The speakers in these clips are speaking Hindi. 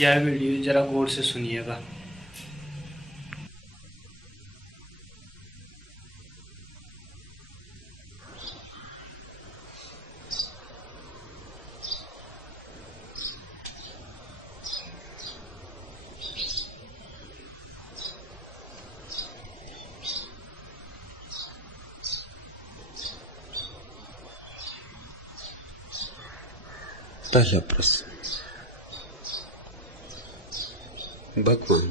यह वीडियो जरा गौर से सुनिएगा। पहला प्रश्न। भगवान।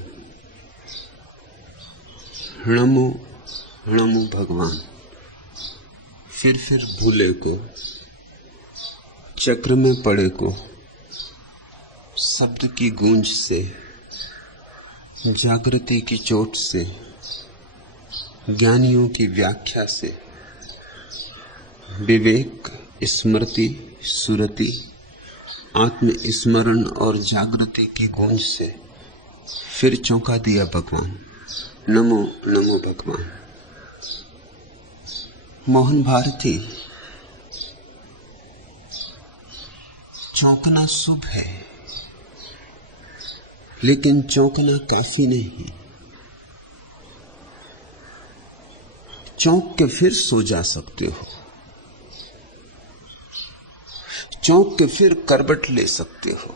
नमो नमो भगवान। फिर भूले को, चक्र में पड़े को, शब्द की गूंज से, जागृति की चोट से, ज्ञानियों की व्याख्या से, विवेक, स्मृति, सुरति, आत्मस्मरण और जागृति की गूंज से फिर चौंका दिया भगवान। नमो नमो भगवान। मोहन भारती। चौंकना शुभ है, लेकिन चौंकना काफी नहीं। चौंक के फिर सो जा सकते हो, चौंक के फिर करवट ले सकते हो,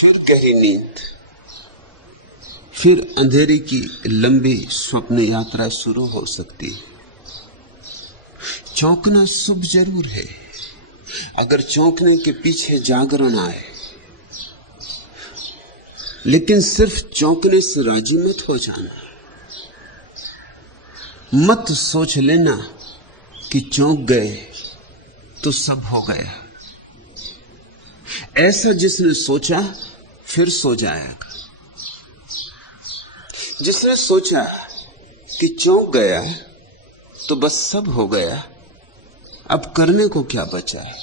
फिर गहरी नींद, फिर अंधेरे की लंबी स्वप्न यात्रा शुरू हो सकती है। चौंकना शुभ जरूर है, अगर चौंकने के पीछे जागरण आए, लेकिन सिर्फ चौंकने से राजी मत हो जाना। मत सोच लेना कि चौंक गए तो सब हो गया। ऐसा जिसने सोचा फिर सो जाएगा। जिसने सोचा कि चौंक गया तो बस सब हो गया, अब करने को क्या बचा है,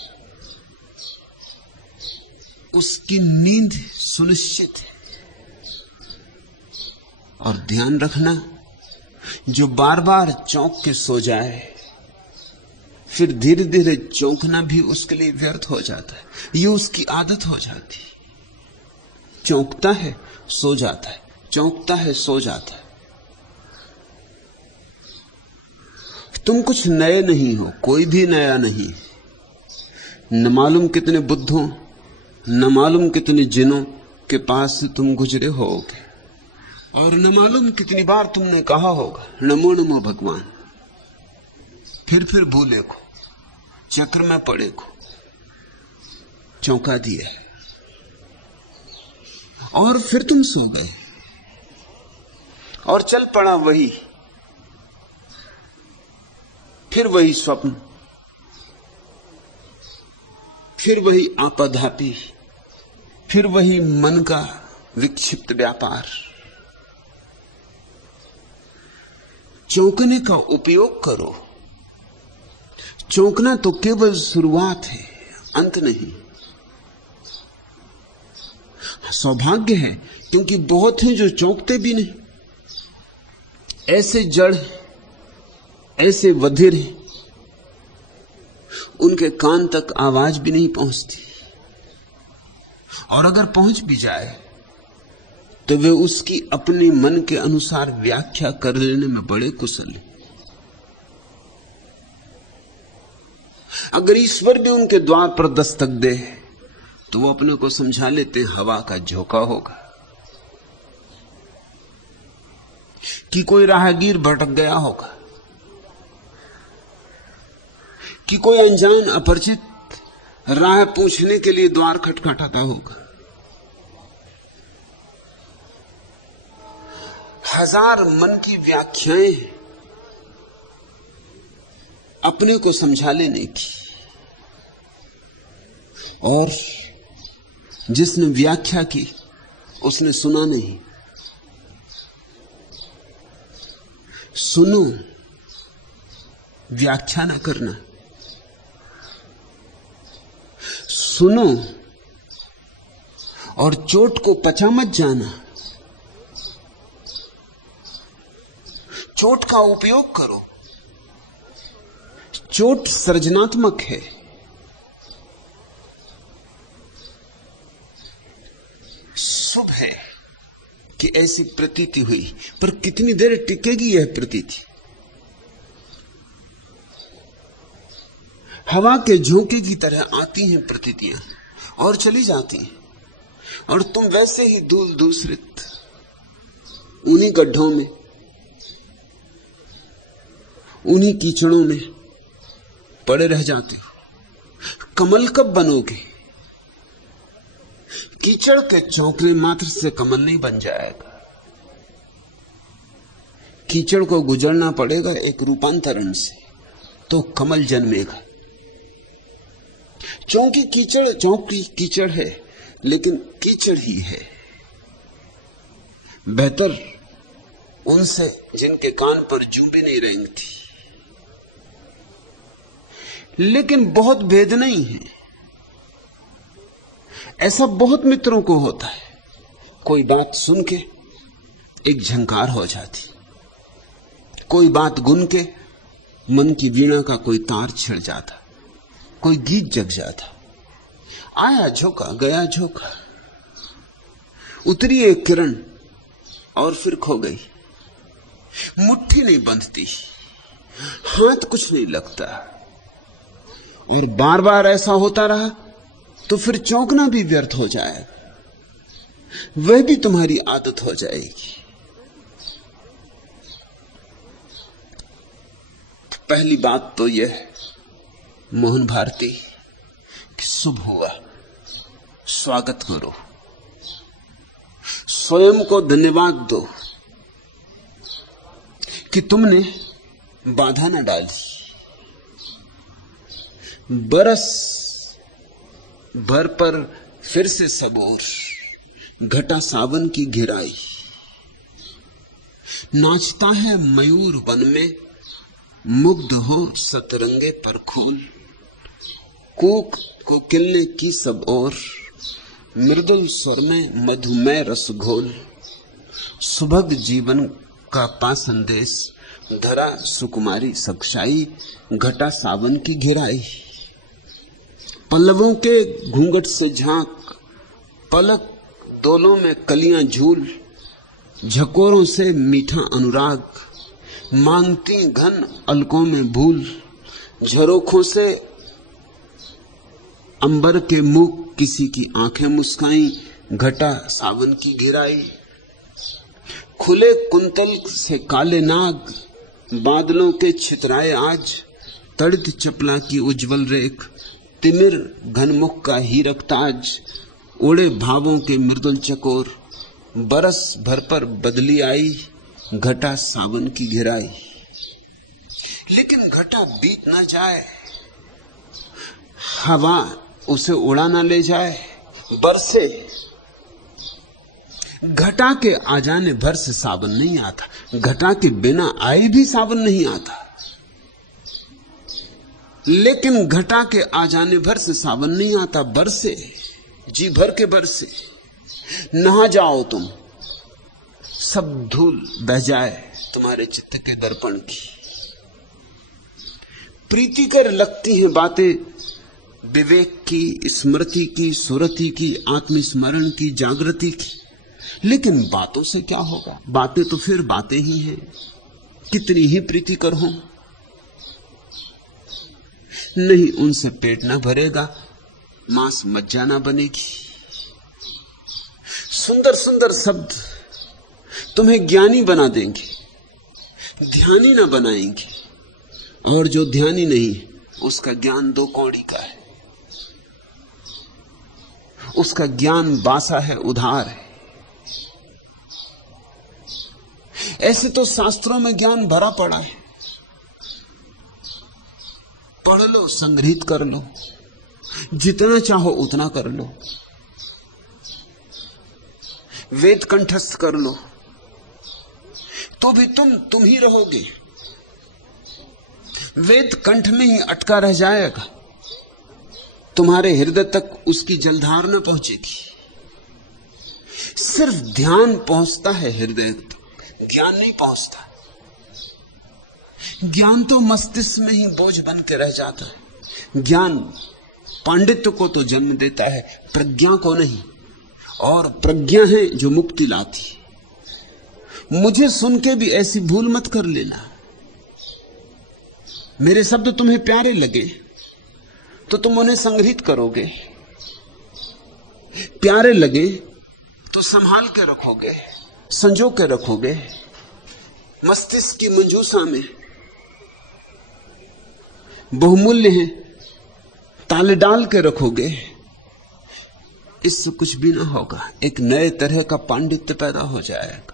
उसकी नींद सुनिश्चित है। और ध्यान रखना, जो बार बार चौंक के सो जाए, फिर धीरे धीरे चौंकना भी उसके लिए व्यर्थ हो जाता है। ये उसकी आदत हो जाती। चौंकता है सो जाता है, चौंकता है सो जाता है। तुम कुछ नए नहीं हो, कोई भी नया नहीं। न मालूम कितने बुद्धों, न मालूम कितने जिनों के पास से तुम गुजरे होगे, और न मालूम कितनी बार तुमने कहा होगा नमो नमो भगवान। फिर भूले को, चक्र में पड़े को चौंका दिया है, और फिर तुम सो गए और चल पड़ा वही, फिर वही स्वप्न, फिर वही आपाधापी, फिर वही मन का विक्षिप्त व्यापार। चौंकने का उपयोग करो। चौंकना तो केवल शुरुआत है, अंत नहीं। सौभाग्य है, क्योंकि बहुत हैं जो चौंकते भी नहीं। ऐसे जड़, ऐसे बधिर हैं, उनके कान तक आवाज भी नहीं पहुंचती, और अगर पहुंच भी जाए तो वे उसकी अपने मन के अनुसार व्याख्या कर लेने में बड़े कुशल हैं। अगर ईश्वर भी उनके द्वार पर दस्तक दे तो वो अपने को समझा लेते हवा का झोंका होगा, कि कोई राहगीर भटक गया होगा, कि कोई अनजान अपरिचित राह पूछने के लिए द्वार खटखटाता होगा। हजार मन की व्याख्याएं अपने को समझा लेने की, और जिसने व्याख्या की उसने सुना नहीं। सुनो, व्याख्या ना करना। सुनो और चोट को पचा मत जाना। चोट का उपयोग करो। चोट सृजनात्मक है। शुभ है कि ऐसी प्रतीति हुई, पर कितनी देर टिकेगी यह प्रतीति? हवा के झोंके की तरह आती हैं प्रतीतियां और चली जाती हैं, और तुम वैसे ही दूर दूसरित उन्हीं गड्ढों में, उन्हीं कीचड़ों में पड़े रह जाते हो। कमल कब बनोगे? कीचड़ के चौंकने मात्र से कमल नहीं बन जाएगा। कीचड़ को गुजरना पड़ेगा एक रूपांतरण से, तो कमल जन्मेगा। चौंकी कीचड़ है, लेकिन कीचड़ ही है। बेहतर उनसे जिनके कान पर जूं भी नहीं रेंगती। लेकिन बहुत भेद नहीं है। ऐसा बहुत मित्रों को होता है, कोई बात सुन के एक झंकार हो जाती, कोई बात गुन के मन की वीणा का कोई तार छिड़ जाता, कोई गीत जग जाता। आया झोंका, गया झोंका, उतरी एक किरण और फिर खो गई। मुट्ठी नहीं बंधती, हाथ कुछ नहीं लगता, और बार बार ऐसा होता रहा तो फिर चौंकना भी व्यर्थ हो जाएगा, वह भी तुम्हारी आदत हो जाएगी। पहली बात तो यह मोहन भारती कि शुभ हुआ, स्वागत करो, स्वयं को धन्यवाद दो कि तुमने बाधा न डाली। बरस भर पर फिर से सबोर घटा सावन की घिराई, नाचता है मयूर वन में, मुग्ध हो सतरंगे पर खोल, कूक को किलने की सब ओर, मृदुल स्वर में मधुमय रस घोल, सुभग जीवन का पा संदेश, धरा सुकुमारी सक्षाई, घटा सावन की घिराई। पल्लवों के घूंघट से झांक, पलक दोलों में कलियां झूल, झकोरों से मीठा अनुराग, मांगती घन अलकों में भूल, झरोखों से अंबर के मुख किसी की आंखें मुस्काई, घटा सावन की घिराई। खुले कुंतल से काले नाग, बादलों के छितराए आज, तड़ित चपला की उज्जवल रेख, तिमिर घनमुख का हीरक ताज, उड़े भावों के मृदुल चकोर, बरस भर पर बदली आई, घटा सावन की घिराई। लेकिन घटा बीत ना जाए, हवा उसे उड़ा ना ले जाए, बरसे। घटा के आ जाने भर से सावन नहीं आता, घटा के बिना आए भी सावन नहीं आता। लेकिन घटा के आ जाने भर से सावन नहीं आता, बरसे, जी भर के बरसे। नहा जाओ तुम, सब धूल बह जाए तुम्हारे चित्त के दर्पण की। प्रीतिकर लगती हैं बातें विवेक की, स्मृति की, सुरति की, आत्मस्मरण की, जागृति की, लेकिन बातों से क्या होगा? बातें तो फिर बातें ही हैं, कितनी ही प्रीतिकर हो, नहीं उनसे पेट ना भरेगा, मांस मज्जा ना बनेगी। सुंदर सुंदर शब्द तुम्हें ज्ञानी बना देंगे, ध्यानी ना बनाएंगे, और जो ध्यानी नहीं उसका ज्ञान दो कौड़ी का है, उसका ज्ञान बासा है, उधार है। ऐसे तो शास्त्रों में ज्ञान भरा पड़ा है, पढ़ लो, संग्रहित कर लो, जितना चाहो उतना कर लो, वेद कंठस्थ कर लो, तो भी तुम ही रहोगे। वेद कंठ में ही अटका रह जाएगा, तुम्हारे हृदय तक उसकी जलधार न पहुंचेगी। सिर्फ ध्यान पहुंचता है हृदय तक, ज्ञान नहीं पहुंचता। ज्ञान तो मस्तिष्क में ही बोझ बन के रह जाता है। ज्ञान पांडित्य को तो जन्म देता है, प्रज्ञा को नहीं, और प्रज्ञा है जो मुक्ति लाती। मुझे सुन के भी ऐसी भूल मत कर लेना। मेरे शब्द तुम्हें प्यारे लगे तो तुम उन्हें संग्रहित करोगे, प्यारे लगे तो संभाल के रखोगे, संजो के रखोगे, मस्तिष्क की मंजूसा में बहुमूल्य हैं, ताले डाल के रखोगे। इससे कुछ भी ना होगा, एक नए तरह का पांडित्य पैदा हो जाएगा।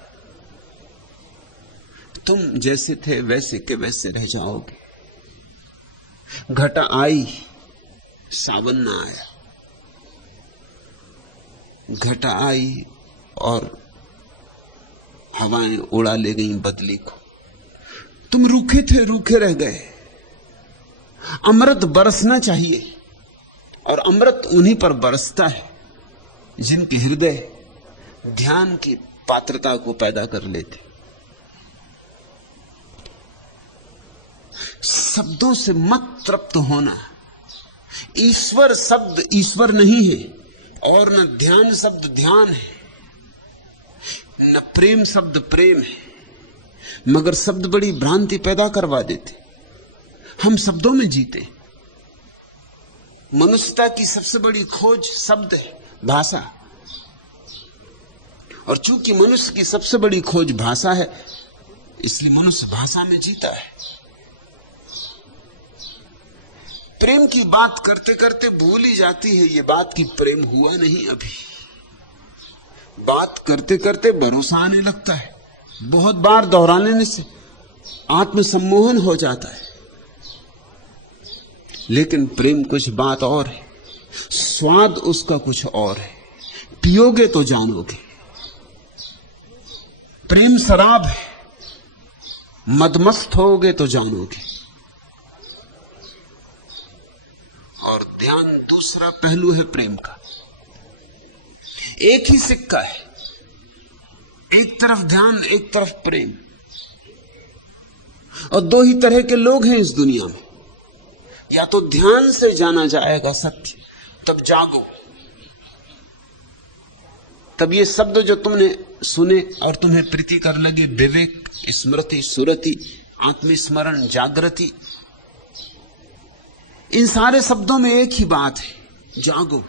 तुम जैसे थे वैसे के वैसे रह जाओगे। घटा आई, सावन ना आया। घटा आई और हवाएं उड़ा ले गई बदली को। तुम रूखे थे, रूखे रह गए। अमृत बरसना चाहिए और अमृत उन्हीं पर बरसता है जिनके हृदय ध्यान की पात्रता को पैदा कर लेते। शब्दों से मत तृप्त होना। ईश्वर शब्द ईश्वर नहीं है और न ध्यान शब्द ध्यान है, न प्रेम शब्द प्रेम है, मगर शब्द बड़ी भ्रांति पैदा करवा देते। हम शब्दों में जीते। मनुष्यता की सबसे बड़ी खोज शब्द है, भाषा। और चूंकि मनुष्य की सबसे बड़ी खोज भाषा है, इसलिए मनुष्य भाषा में जीता है। प्रेम की बात करते करते भूल ही जाती है ये बात कि प्रेम हुआ नहीं अभी। बात करते करते भरोसा आने लगता है। बहुत बार दोहरा लेने से आत्मसम्मोहन हो जाता है। लेकिन प्रेम कुछ बात और है, स्वाद उसका कुछ और है। पियोगे तो जानोगे। प्रेम शराब है, मदमस्त होगे तो जानोगे। और ध्यान दूसरा पहलू है प्रेम का। एक ही सिक्का है, एक तरफ ध्यान, एक तरफ प्रेम। और दो ही तरह के लोग हैं इस दुनिया में। या तो ध्यान से जाना जाएगा सत्य, तब जागो। तब ये शब्द जो तुमने सुने और तुम्हें प्रीतिकर लगे, विवेक, स्मृति, सुरति, आत्मस्मरण, जागृति, इन सारे शब्दों में एक ही बात है, जागो।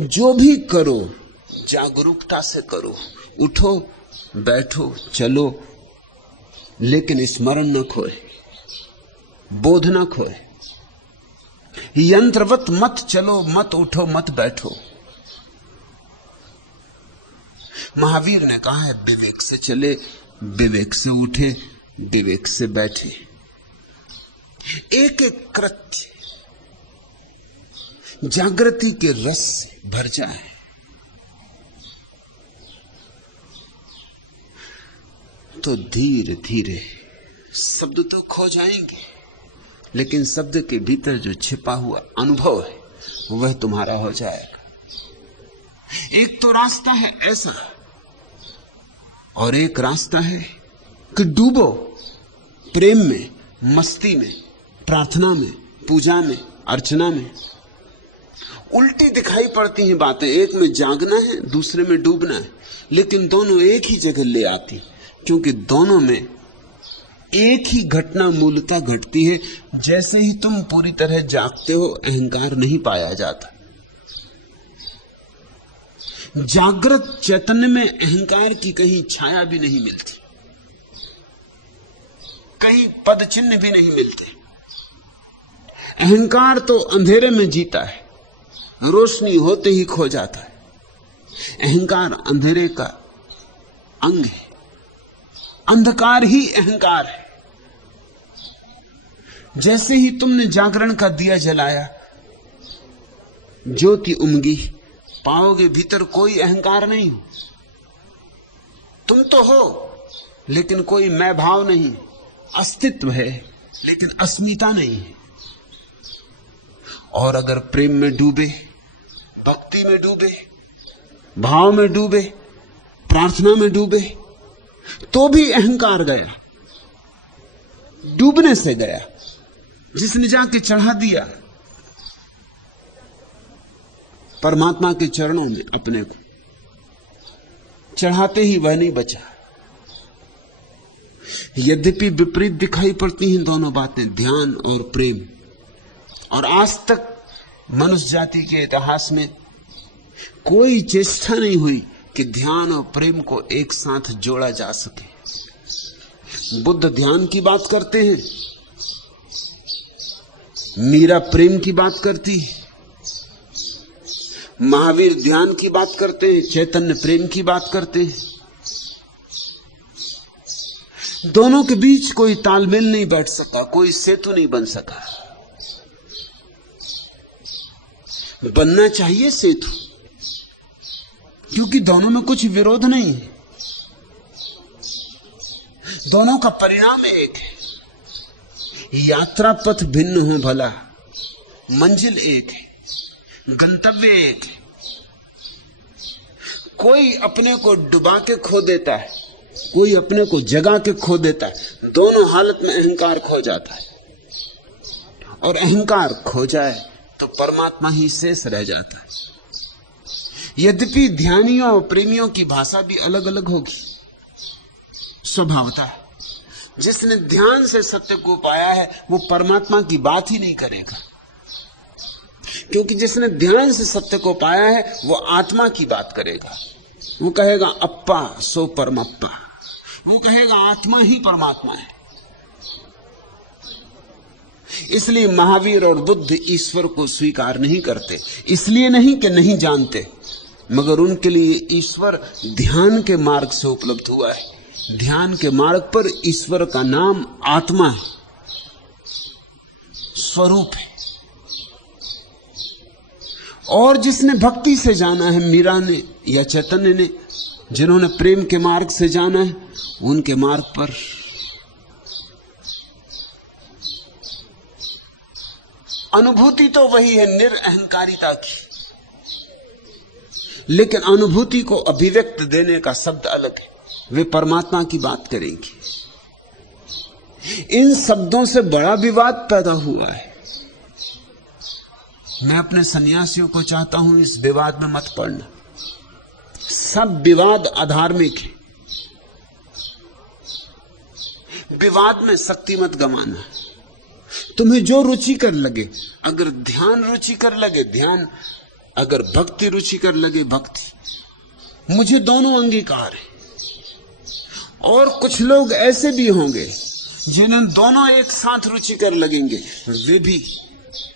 जो भी करो जागरूकता से करो। उठो, बैठो, चलो, लेकिन स्मरण न खोए, बोध न खोए। यंत्रवत मत चलो, मत उठो, मत बैठो। महावीर ने कहा है, विवेक से चले, विवेक से उठे, विवेक से बैठे। एक एक कृत्य जागृति के रस से भर जाए। तो धीरे धीरे शब्द तो खो जाएंगे, लेकिन शब्द के भीतर जो छिपा हुआ अनुभव है वह तुम्हारा हो जाएगा। एक तो रास्ता है ऐसा, और एक रास्ता है कि डूबो प्रेम में, मस्ती में, प्रार्थना में, पूजा में, अर्चना में। उल्टी दिखाई पड़ती हैं बातें। एक में जागना है, दूसरे में डूबना है, लेकिन दोनों एक ही जगह ले आती, क्योंकि दोनों में एक ही घटना मूलतः घटती है। जैसे ही तुम पूरी तरह जागते हो, अहंकार नहीं पाया जाता। जागृत चैतन्य में अहंकार की कहीं छाया भी नहीं मिलती, कहीं पद चिन्ह भी नहीं मिलते। अहंकार तो अंधेरे में जीता है, रोशनी होते ही खो जाता है। अहंकार अंधेरे का अंग है, अंधकार ही अहंकार है। जैसे ही तुमने जागरण का दिया जलाया, ज्योति उमगी, पाओगे भीतर कोई अहंकार नहीं हो। तुम तो हो, लेकिन कोई मैं भाव नहीं। अस्तित्व है, लेकिन अस्मिता नहीं है। और अगर प्रेम में डूबे, भक्ति में डूबे, भाव में डूबे, प्रार्थना में डूबे, तो भी अहंकार गया, डूबने से गया। जिसने जाके चढ़ा दिया, परमात्मा के चरणों में अपने को चढ़ाते ही वह नहीं बचा। यद्यपि विपरीत दिखाई पड़ती हैं दोनों बातें, ध्यान और प्रेम, और आज तक मनुष्य जाति के इतिहास में कोई चेष्टा नहीं हुई कि ध्यान और प्रेम को एक साथ जोड़ा जा सके। बुद्ध ध्यान की बात करते हैं, मीरा प्रेम की बात करती है, महावीर ध्यान की बात करते हैं, चैतन्य प्रेम की बात करते हैं। दोनों के बीच कोई तालमेल नहीं बैठ सका, कोई सेतु नहीं बन सका। बनना चाहिए सेतु, क्योंकि दोनों में कुछ विरोध नहीं है, दोनों का परिणाम एक है। यात्रा पथ भिन्न हो भला, मंजिल एक है, गंतव्य एक है। कोई अपने को डुबा के खो देता है, कोई अपने को जगा के खो देता है। दोनों हालत में अहंकार खो जाता है, और अहंकार खो जाए तो परमात्मा ही शेष रह जाता है। यद्यपि ध्यानियों और प्रेमियों की भाषा भी अलग अलग होगी स्वभावतः। जिसने ध्यान से सत्य को पाया है वो परमात्मा की बात ही नहीं करेगा, क्योंकि जिसने ध्यान से सत्य को पाया है वो आत्मा की बात करेगा। वो कहेगा अप्पा सो परमप्पा, वो कहेगा आत्मा ही परमात्मा है। इसलिए महावीर और बुद्ध ईश्वर को स्वीकार नहीं करते, इसलिए नहीं कि नहीं जानते, मगर उनके लिए ईश्वर ध्यान के मार्ग से उपलब्ध हुआ है। ध्यान के मार्ग पर ईश्वर का नाम आत्मा है, स्वरूप है। और जिसने भक्ति से जाना है, मीरा ने या चैतन्य ने, जिन्होंने प्रेम के मार्ग से जाना है, उनके मार्ग पर अनुभूति तो वही है निरअहंकारिता की, लेकिन अनुभूति को अभिव्यक्त देने का शब्द अलग है। वे परमात्मा की बात करेंगे। इन शब्दों से बड़ा विवाद पैदा हुआ है। मैं अपने सन्यासियों को चाहता हूं इस विवाद में मत पड़ना। सब विवाद अधार्मिक है। विवाद में शक्ति मत गंवाना। तुम्हें जो रुचिकर लगे, अगर ध्यान रुचिकर लगे ध्यान, अगर भक्ति रुचिकर लगे भक्ति, मुझे दोनों अंगीकार है। और कुछ लोग ऐसे भी होंगे जिन्हें दोनों एक साथ रुचिकर लगेंगे, वे भी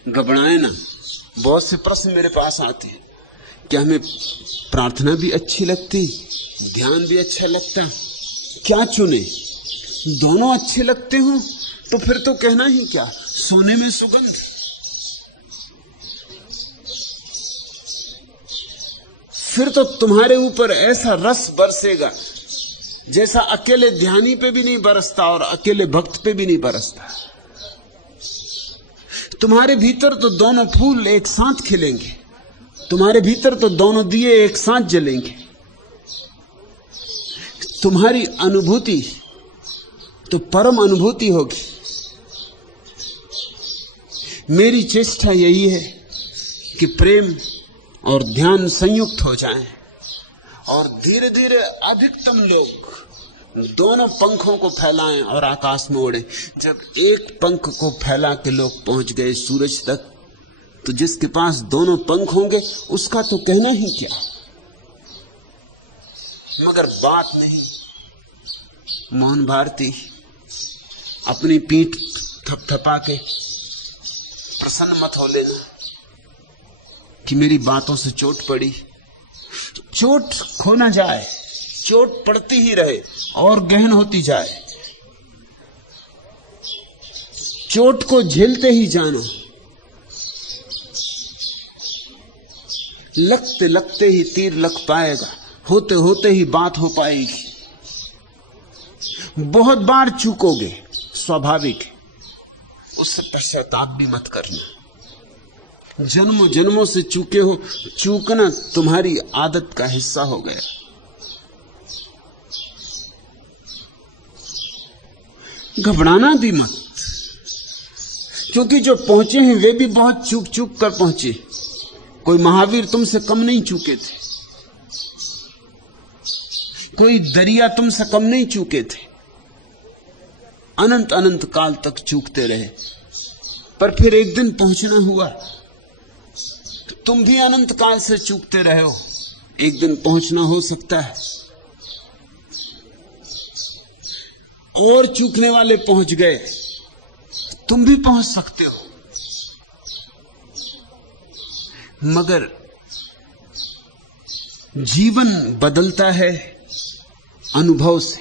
घबराए ना। बहुत से प्रश्न मेरे पास आते हैं, क्या हमें प्रार्थना भी अच्छी लगती, ध्यान भी अच्छा लगता, क्या चुने? दोनों अच्छे लगते हो तो फिर तो कहना ही क्या, सोने में सुगंध। फिर तो तुम्हारे ऊपर ऐसा रस बरसेगा जैसा अकेले ध्यानी पे भी नहीं बरसता और अकेले भक्त पे भी नहीं बरसता। तुम्हारे भीतर तो दोनों फूल एक साथ खिलेंगे, तुम्हारे भीतर तो दोनों दिए एक साथ जलेंगे। तुम्हारी अनुभूति तो परम अनुभूति होगी। मेरी चेष्टा यही है कि प्रेम और ध्यान संयुक्त हो जाएं, और धीरे धीरे अधिकतम लोग दोनों पंखों को फैलाएं और आकाश में उड़े। जब एक पंख को फैला के लोग पहुंच गए सूरज तक, तो जिसके पास दोनों पंख होंगे उसका तो कहना ही क्या। मगर बात नहीं, मोहन भारती अपनी पीठ थपथपा के प्रसन्न मत हो लेना कि मेरी बातों से चोट पड़ी। चोट खो ना जाए, चोट पड़ती ही रहे और गहन होती जाए। चोट को झेलते ही जानो, लगते लगते ही तीर लग पाएगा, होते होते ही बात हो पाएगी। बहुत बार चूकोगे, स्वाभाविक है, उससे पश्चाताप भी मत करना। जन्मों जन्मों से चूके हो, चूकना तुम्हारी आदत का हिस्सा हो गया। घबराना भी मत, क्योंकि जो पहुंचे हैं वे भी बहुत चूक चूक कर पहुंचे। कोई महावीर तुमसे कम नहीं चूके थे, कोई दरिया तुमसे कम नहीं चूके थे। अनंत अनंत काल तक चूकते रहे, पर फिर एक दिन पहुंचना हुआ तो तुम भी अनंत काल से चूकते रहे हो। एक दिन पहुंचना हो सकता है, और चूकने वाले पहुंच गए, तुम भी पहुंच सकते हो। मगर जीवन बदलता है अनुभव से,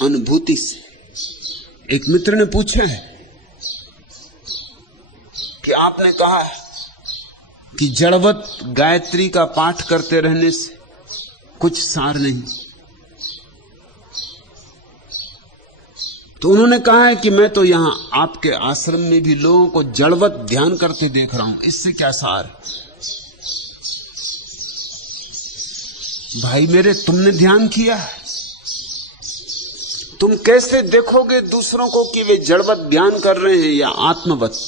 अनुभूति से। एक मित्र ने पूछा है कि आपने कहा कि जड़वत गायत्री का पाठ करते रहने से कुछ सार नहीं, तो उन्होंने कहा है कि मैं तो यहां आपके आश्रम में भी लोगों को जड़वत ध्यान करते देख रहा हूं, इससे क्या सार? भाई मेरे, तुमने ध्यान किया? तुम कैसे देखोगे दूसरों को कि वे जड़वत ध्यान कर रहे हैं या आत्मवत?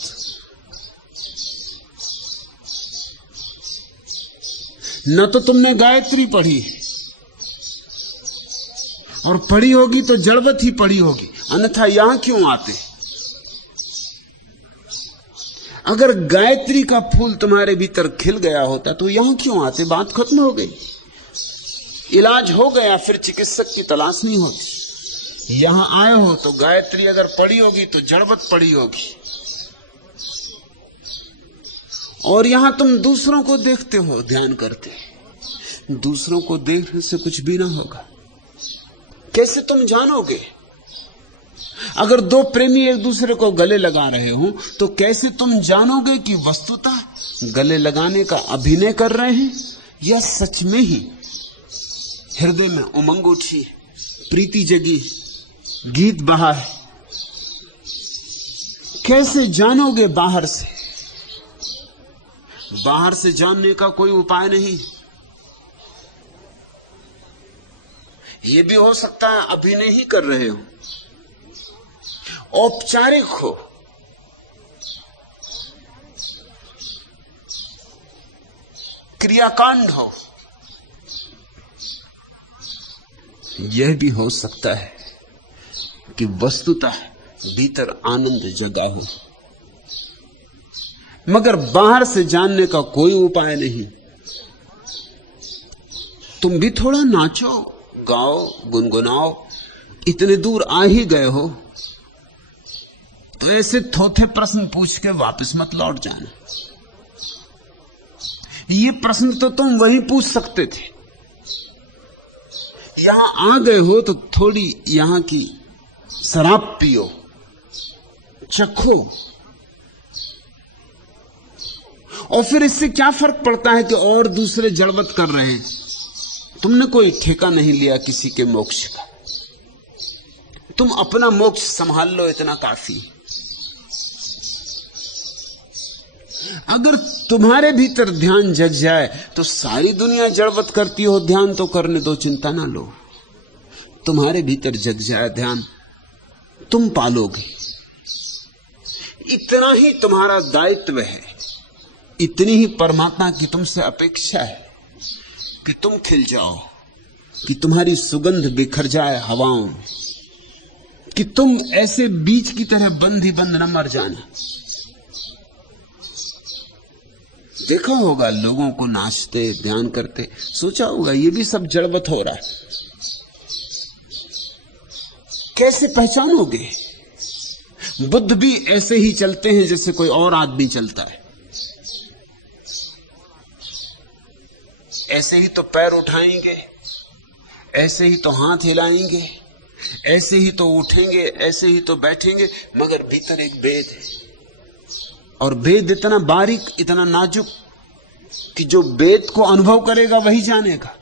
न तो तुमने गायत्री पढ़ी, और पढ़ी होगी तो जड़वत ही पढ़ी होगी, अन्यथा यहां क्यों आते? अगर गायत्री का फूल तुम्हारे भीतर खिल गया होता तो यहां क्यों आते? बात खत्म हो गई, इलाज हो गया, फिर चिकित्सक की तलाश नहीं होती। यहां आए हो तो गायत्री अगर पढ़ी होगी तो जड़वत पढ़ी होगी, और यहां तुम दूसरों को देखते हो, ध्यान करते। दूसरों को देखने से कुछ भी ना होगा। कैसे तुम जानोगे? अगर दो प्रेमी एक दूसरे को गले लगा रहे हो तो कैसे तुम जानोगे कि वस्तुतः गले लगाने का अभिनय कर रहे हैं या सच में ही हृदय में उमंग उठी, प्रीति जगी, गीत बहा है? कैसे जानोगे बाहर से? बाहर से जानने का कोई उपाय नहीं। यह भी हो सकता है अभिनय ही कर रहे हो, औपचारिक हो, क्रियाकांड हो। यह भी हो सकता है कि वस्तुतः भीतर आनंद जगा हो, मगर बाहर से जानने का कोई उपाय नहीं। तुम भी थोड़ा नाचो, गाओ, गुनगुनाओ। इतने दूर आ ही गए हो तो ऐसे थोथे प्रश्न पूछ के वापस मत लौट जाना। ये प्रश्न तो तुम वहीं पूछ सकते थे। यहां आ गए हो तो थोड़ी यहां की शराब पियो, चखो, और फिर इससे क्या फर्क पड़ता है कि और दूसरे जड़वत कर रहे हैं? तुमने कोई ठेका नहीं लिया किसी के मोक्ष का। तुम अपना मोक्ष संभाल लो, इतना काफी। अगर तुम्हारे भीतर ध्यान जग जाए तो सारी दुनिया जड़वत करती हो, ध्यान तो करने दो, चिंता ना लो। तुम्हारे भीतर जग जाए ध्यान, तुम पालोगे। इतना ही तुम्हारा दायित्व है, इतनी ही परमात्मा की तुमसे अपेक्षा है कि तुम खिल जाओ, कि तुम्हारी सुगंध बिखर जाए हवाओं में, कि तुम ऐसे बीज की तरह बंद ही बंद न मर जाना। देखा होगा लोगों को नाचते, ध्यान करते, सोचा होगा ये भी सब जड़वत हो रहा है। कैसे पहचानोगे? बुद्ध भी ऐसे ही चलते हैं जैसे कोई और आदमी चलता है। ऐसे ही तो पैर उठाएंगे, ऐसे ही तो हाथ हिलाएंगे, ऐसे ही तो उठेंगे, ऐसे ही तो बैठेंगे, मगर भीतर एक भेद है। और भेद इतना बारीक, इतना नाजुक कि जो भेद को अनुभव करेगा वही जानेगा।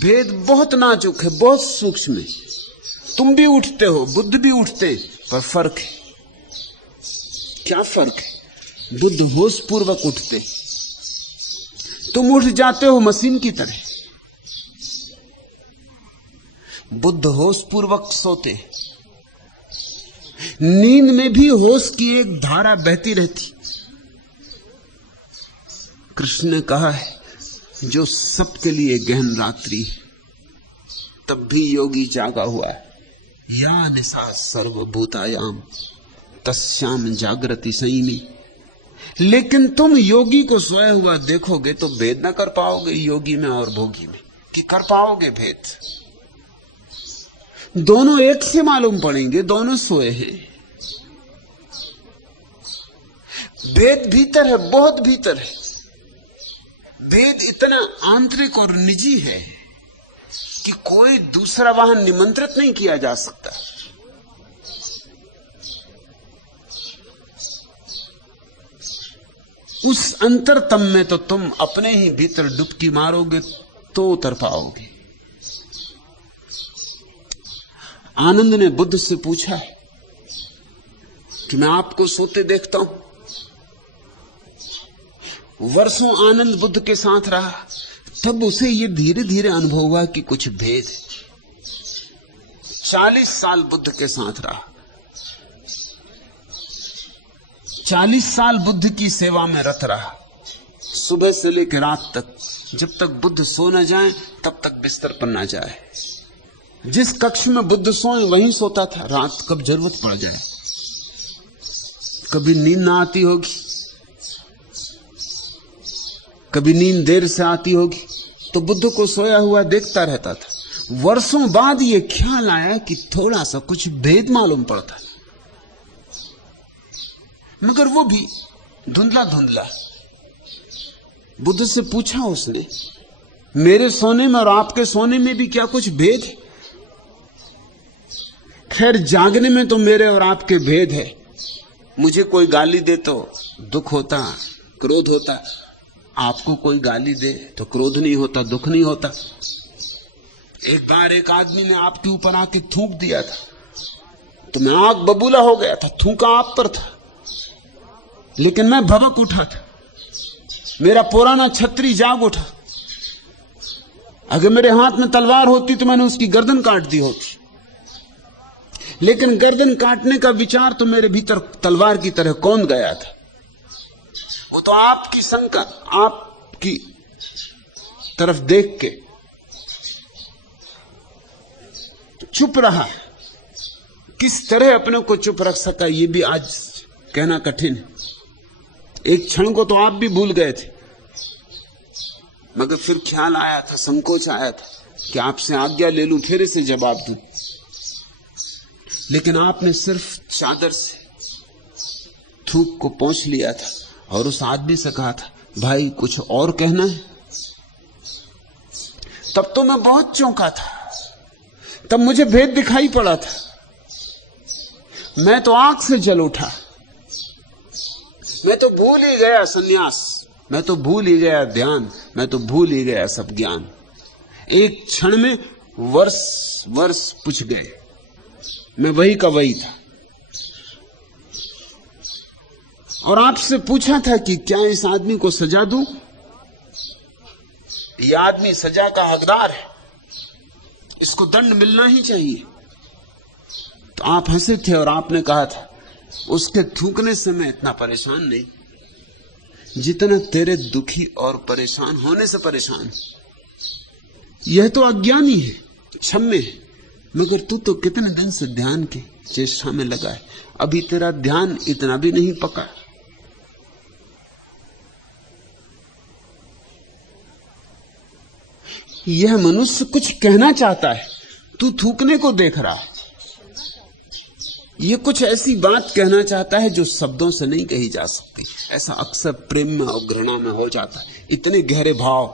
भेद बहुत नाजुक है, बहुत सूक्ष्म है। तुम भी उठते हो, बुद्ध भी उठते, पर फर्क है। क्या फर्क है? बुद्ध होश पूर्वक उठते, तुम उठ जाते हो मशीन की तरह। बुद्ध होश पूर्वक सोते, नींद में भी होश की एक धारा बहती रहती, कृष्ण ने कहा है जो सबके लिए गहन रात्रि, तब भी योगी जागा हुआ है। या निशा सर्वभूतायाम तस्याम जागृति संयमी। लेकिन तुम योगी को सोया हुआ देखोगे तो भेद न कर पाओगे योगी में और भोगी में, कि कर पाओगे भेद? दोनों एक से मालूम पड़ेंगे, दोनों सोए हैं। भेद भीतर है, बहुत भीतर है। भेद इतना आंतरिक और निजी है कि कोई दूसरा वहां निमंत्रित नहीं किया जा सकता। उस अंतरतम में तो तुम अपने ही भीतर डुबकी मारोगे तो उतर पाओगे। आनंद ने बुद्ध से पूछा कि मैं आपको सोते देखता हूं। वर्षों आनंद बुद्ध के साथ रहा, तब उसे ये धीरे धीरे अनुभव हुआ कि कुछ भेद है। 40 साल बुद्ध के साथ रहा, 40 साल बुद्ध की सेवा में रत रहा, सुबह से लेकर रात तक। जब तक बुद्ध सो न जाए तब तक बिस्तर पर न जाए। जिस कक्ष में बुद्ध सोए वहीं सोता था। रात कब जरूरत पड़ जाए, कभी नींद ना आती होगी, कभी नींद देर से आती होगी, तो बुद्ध को सोया हुआ देखता रहता था। वर्षों बाद ये ख्याल आया कि थोड़ा सा कुछ भेद मालूम पड़ता, मगर वो भी धुंधला धुंधला। बुद्ध से पूछा उसने, मेरे सोने में और आपके सोने में भी क्या कुछ भेद है? खैर, जागने में तो मेरे और आपके भेद है। मुझे कोई गाली दे तो दुख होता, क्रोध होता। आपको कोई गाली दे तो क्रोध नहीं होता, दुख नहीं होता। एक बार एक आदमी ने आपके ऊपर आके थूक दिया था तो मैं आग बबूला हो गया था। थूका आप पर था, लेकिन मैं भभक उठा था। मेरा पुराना छतरी जाग उठा। अगर मेरे हाथ में तलवार होती तो मैंने उसकी गर्दन काट दी होती, लेकिन गर्दन काटने का विचार तो मेरे भीतर तलवार की तरह कौन गया था। वो तो आपकी शंका, आपकी तरफ देख के चुप रहा। किस तरह अपने को चुप रख सका ये भी आज कहना कठिन है। एक क्षण को तो आप भी भूल गए थे, मगर फिर ख्याल आया था, संकोच आया था कि आपसे आज्ञा ले लूं, फिर इसे जवाब दूं। लेकिन आपने सिर्फ चादर से थूक को पोंछ लिया था और उस आदमी से कहा था, भाई कुछ और कहना है? तब तो मैं बहुत चौंका था। तब मुझे भेद दिखाई पड़ा था। मैं तो आंख से जल उठा। मैं तो भूल ही गया सन्यास, मैं तो भूल ही गया ध्यान, मैं तो भूल ही गया सब ज्ञान। एक क्षण में वर्ष वर्ष पूछ गए। मैं वही का वही था और आपसे पूछा था कि क्या इस आदमी को सजा दूं? यह आदमी सजा का हकदार है, इसको दंड मिलना ही चाहिए। तो आप हंसे थे और आपने कहा था, उसके थूकने से मैं इतना परेशान नहीं जितना तेरे दुखी और परेशान होने से परेशान। यह तो अज्ञानी है, क्षम्य है, मगर तू तो कितने दिन से ध्यान की चेष्टा में लगा है, अभी तेरा ध्यान इतना भी नहीं पका। यह मनुष्य कुछ कहना चाहता है, तू थूकने को देख रहा है। यह कुछ ऐसी बात कहना चाहता है जो शब्दों से नहीं कही जा सकती। ऐसा अक्सर प्रेम में और घृणा में हो जाता है, इतने गहरे भाव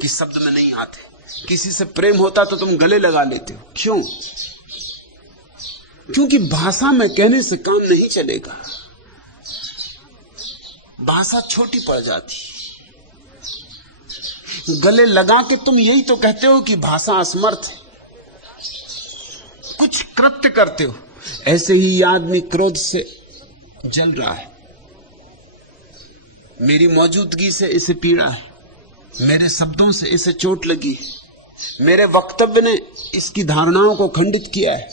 कि शब्द में नहीं आते। किसी से प्रेम होता तो तुम गले लगा लेते हो, क्यों? क्योंकि भाषा में कहने से काम नहीं चलेगा, भाषा छोटी पड़ जाती। गले लगा के तुम यही तो कहते हो कि भाषा असमर्थ है, कुछ कृत्य करते हो। ऐसे ही ये आदमी क्रोध से जल रहा है, मेरी मौजूदगी से इसे पीड़ा है, मेरे शब्दों से इसे चोट लगी है, मेरे वक्तव्य ने इसकी धारणाओं को खंडित किया है।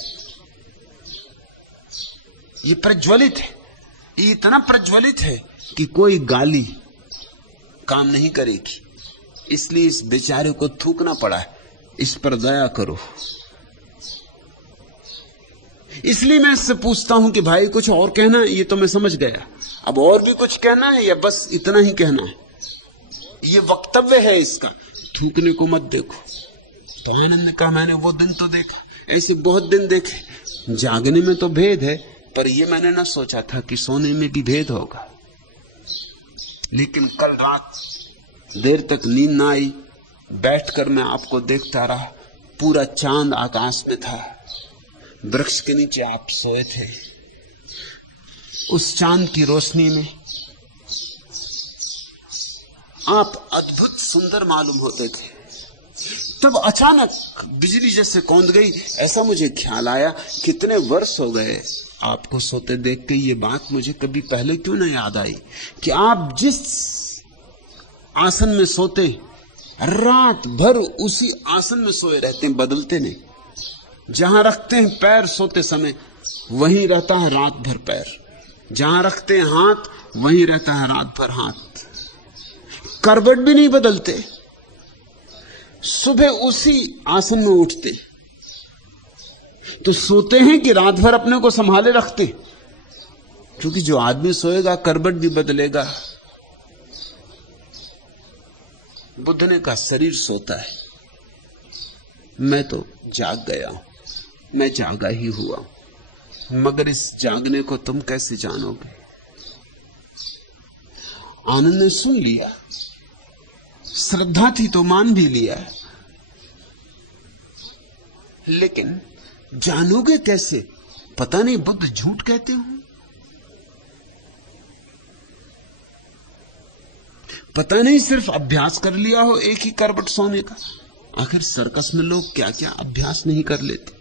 ये प्रज्वलित है, ये इतना प्रज्वलित है कि कोई गाली, काम नहीं करेगी, इसलिए इस बेचारे को थूकना पड़ा है, इस पर दया करो। इसलिए मैं इससे पूछता हूं कि भाई कुछ और कहना है? ये तो मैं समझ गया, अब और भी कुछ कहना है या बस इतना ही कहना है? ये वक्तव्य है इसका, थूकने को मत देखो। तो आनंद ने कहा मैंने वो दिन तो देखा, ऐसे बहुत दिन देखे, जागने में तो भेद है, पर ये मैंने ना सोचा था कि सोने में भी भेद होगा। लेकिन कल रात देर तक नींद ना आई, बैठकर मैं आपको देखता रहा, पूरा चांद आकाश में था, वृक्ष के नीचे आप सोए थे, उस चांद की रोशनी में आप अद्भुत सुंदर मालूम होते थे। तब अचानक बिजली जैसे कौंध गई, ऐसा मुझे ख्याल आया कितने वर्ष हो गए आपको सोते देख के, ये बात मुझे कभी पहले क्यों नहीं याद आई कि आप जिस आसन में सोते रात भर उसी आसन में सोए रहते हैं, बदलते नहीं। जहां रखते हैं पैर सोते समय वहीं रहता है रात भर पैर, जहां रखते हैं हाथ वहीं रहता है रात भर हाथ, करवट भी नहीं बदलते। सुबह उसी आसन में उठते, तो सोते हैं कि रात भर अपने को संभाले रखते? क्योंकि जो आदमी सोएगा करवट भी बदलेगा। बुद्ध ने कहा शरीर सोता है, मैं तो जाग गया हूं, मैं जागा ही हुआ हूं, मगर इस जागने को तुम कैसे जानोगे? आनंद ने सुन लिया, श्रद्धा थी तो मान भी लिया, लेकिन जानोगे कैसे? पता नहीं बुद्ध झूठ कहते हो, पता नहीं सिर्फ अभ्यास कर लिया हो एक ही करवट सोने का। आखिर सर्कस में लोग क्या क्या अभ्यास नहीं कर लेते,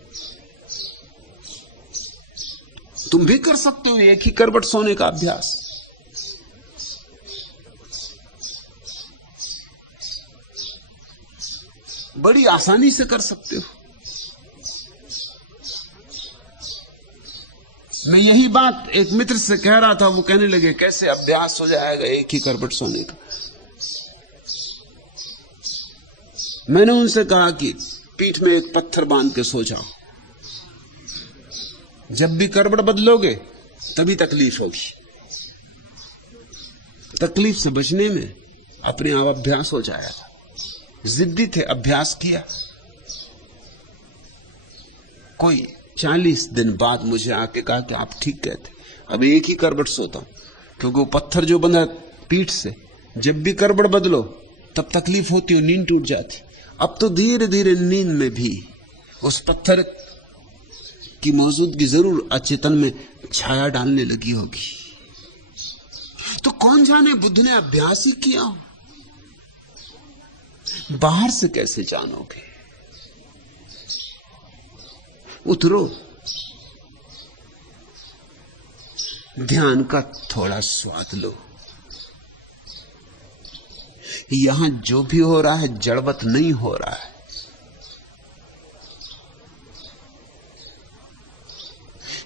तुम भी कर सकते हो एक ही करवट सोने का अभ्यास। बड़ी आसानी से कर सकते हो। मैं यही बात एक मित्र से कह रहा था, वो कहने लगे कैसे अभ्यास हो जाएगा एक ही करवट सोने का। मैंने उनसे कहा कि पीठ में एक पत्थर बांध के सो जाओ, जब भी करवट बदलोगे तभी तकलीफ होगी, तकलीफ से बचने में अपने आप अभ्यास हो जाएगा। जिद्दी थे, अभ्यास किया। कोई 40 दिन बाद मुझे आके कहा कि आप ठीक कहते, अब एक ही करवट सोता हूं, क्योंकि वो पत्थर जो बंधा पीठ से, जब भी करवट बदलो तब तकलीफ होती हो, नींद टूट जाती। अब तो धीरे धीरे नींद में भी उस पत्थर की मौजूदगी जरूर अचेतन में छाया डालने लगी होगी। तो कौन जाने बुद्ध ने अभ्यास ही किया हो, बाहर से कैसे जानोगे? उतरो, ध्यान का थोड़ा स्वाद लो। यहां जो भी हो रहा है जड़वत नहीं हो रहा है।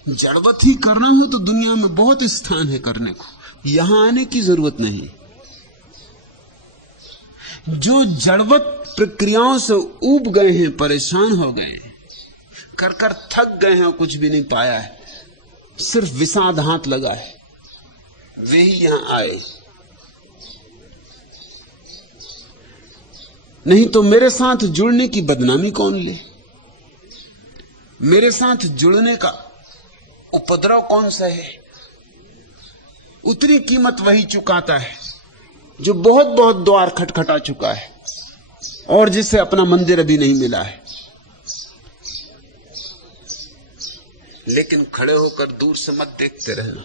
जड़वत ही करना हो तो दुनिया में बहुत स्थान है करने को, यहां आने की जरूरत नहीं। जो जड़वत प्रक्रियाओं से ऊब गए हैं, परेशान हो गए हैं, कर कर थक गए हैं और कुछ भी नहीं पाया है, सिर्फ विषाद हाथ लगा है, वे ही यहां आए। नहीं तो मेरे साथ जुड़ने की बदनामी कौन ले? मेरे साथ जुड़ने का उपद्रव कौन सा है? उतनी कीमत वही चुकाता है जो बहुत बहुत द्वार खटखटा चुका है और जिसे अपना मंदिर अभी नहीं मिला है। लेकिन खड़े होकर दूर से मत देखते रहना,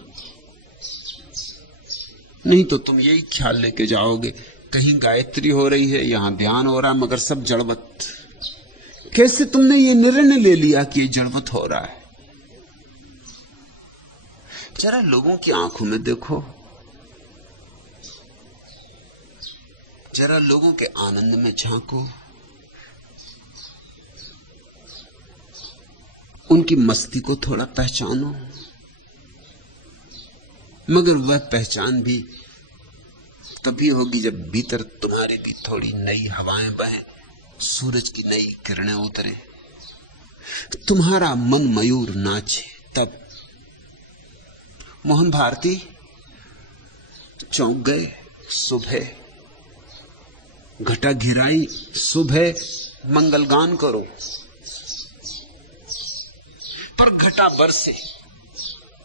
नहीं तो तुम यही ख्याल लेके जाओगे कहीं गायत्री हो रही है, यहां ध्यान हो रहा है, मगर सब जड़वत। कैसे तुमने ये निर्णय ले लिया कि ये जड़वत हो रहा है? जरा लोगों की आंखों में देखो, जरा लोगों के आनंद में झांको, उनकी मस्ती को थोड़ा पहचानो। मगर वह पहचान भी तभी होगी जब भीतर तुम्हारी भी थोड़ी नई हवाएं बहें, सूरज की नई किरणें उतरे, तुम्हारा मन मयूर नाचे। तब मोहन भारती चौंक गए। सुबह घटा घिराई, सुबह मंगलगान करो। पर घटा बरसे,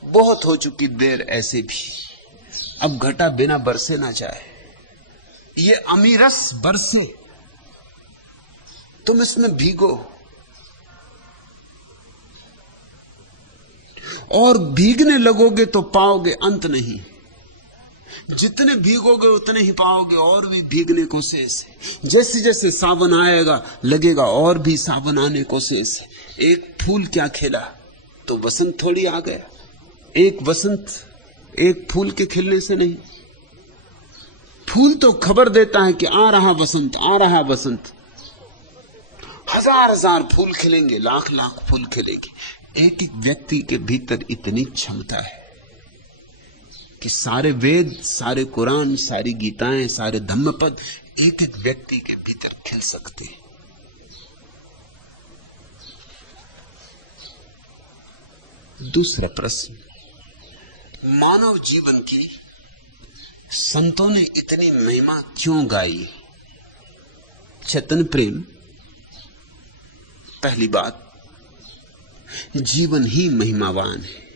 बहुत हो चुकी देर ऐसे भी, अब घटा बिना बरसे ना जाए। ये अमीरस बरसे, तुम इसमें भीगो और भीगने लगोगे तो पाओगे अंत नहीं। जितने भीगोगे उतने ही पाओगे और भी भीगने को शेष है। जैसे जैसे सावन आएगा लगेगा और भी सावन आने को शेष है। एक फूल क्या खिला तो वसंत थोड़ी आ गया। एक वसंत एक फूल के खिलने से नहीं। फूल तो खबर देता है कि आ रहा वसंत, आ रहा वसंत। हजार हजार फूल खिलेंगे, लाख लाख फूल खिलेंगे। एक एक व्यक्ति के भीतर इतनी क्षमता है कि सारे वेद, सारे कुरान, सारी गीताएं, सारे धम्मपद एक एक व्यक्ति के भीतर खिल सकते हैं। दूसरा प्रश्न, मानव जीवन की संतों ने इतनी महिमा क्यों गाई? चेतन प्रेम। पहली बात, जीवन ही महिमावान है।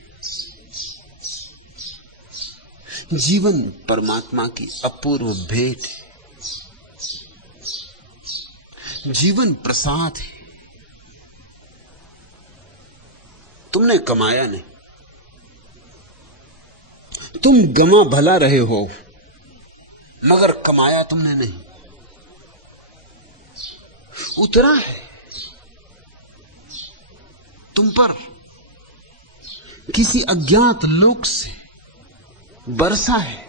जीवन परमात्मा की अपूर्व भेंट है। जीवन प्रसाद है। तुमने कमाया नहीं, तुम गमा भला रहे हो, मगर कमाया तुमने नहीं। उतरा है तुम पर किसी अज्ञात लोक से, बरसा है।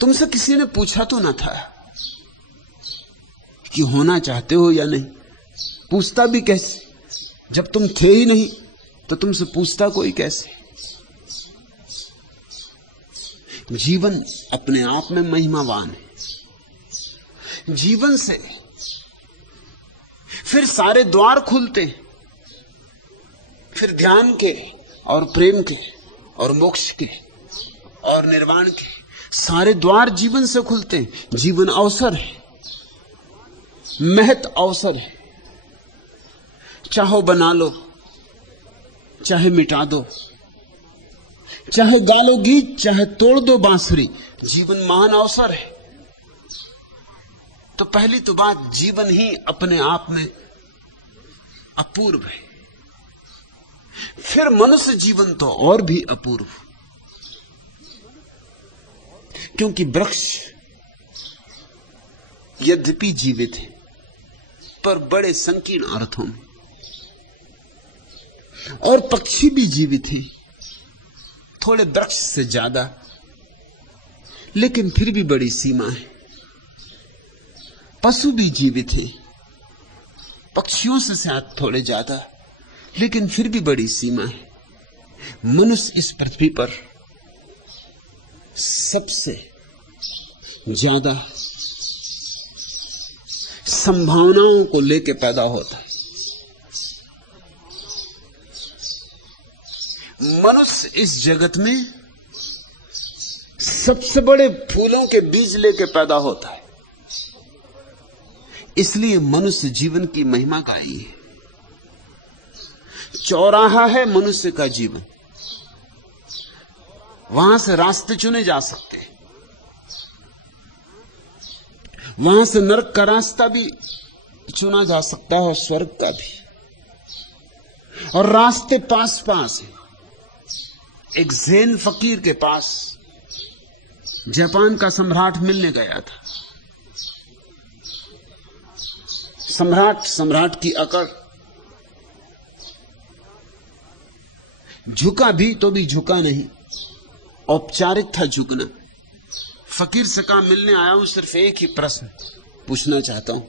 तुमसे किसी ने पूछा तो ना था कि होना चाहते हो या नहीं। पूछता भी कैसे जब तुम थे ही नहीं, तो तुमसे पूछता कोई कैसे? जीवन अपने आप में महिमावान है। जीवन से फिर सारे द्वार खुलते, फिर ध्यान के और प्रेम के और मोक्ष के और निर्वाण के सारे द्वार जीवन से खुलते हैं। जीवन अवसर है, महत अवसर है। चाहो बना लो, चाहे मिटा दो, चाहे गा लो गीत, चाहे तोड़ दो बांसुरी, जीवन महान अवसर है। तो पहली तो बात, जीवन ही अपने आप में अपूर्व है। फिर मनुष्य जीवन तो और भी अपूर्व, क्योंकि वृक्ष यद्यपि जीवित है पर बड़े संकीर्ण अर्थों में, और पक्षी भी जीवित है थोड़े वृक्ष से ज्यादा, लेकिन फिर भी बड़ी सीमा है। पशु भी जीवित है, पक्षियों से शायद थोड़े ज्यादा, लेकिन फिर भी बड़ी सीमा है। मनुष्य इस पृथ्वी पर सबसे ज्यादा संभावनाओं को लेकर पैदा होता है। मनुष्य इस जगत में सबसे बड़े फूलों के बीज लेकर पैदा होता है। इसलिए मनुष्य जीवन की महिमा गाई है। चौराहा है मनुष्य का जीवन, वहां से रास्ते चुने जा सकते हैं। वहां से नरक का रास्ता भी चुना जा सकता है और स्वर्ग का भी, और रास्ते पास पास हैं। एक ज़ेन फकीर के पास जापान का सम्राट मिलने गया था। सम्राट की अकड़, झुका भी तो भी झुका नहीं, औपचारिक था झुकना। फकीर से कहा मिलने आया हूं, सिर्फ एक ही प्रश्न पूछना चाहता हूं।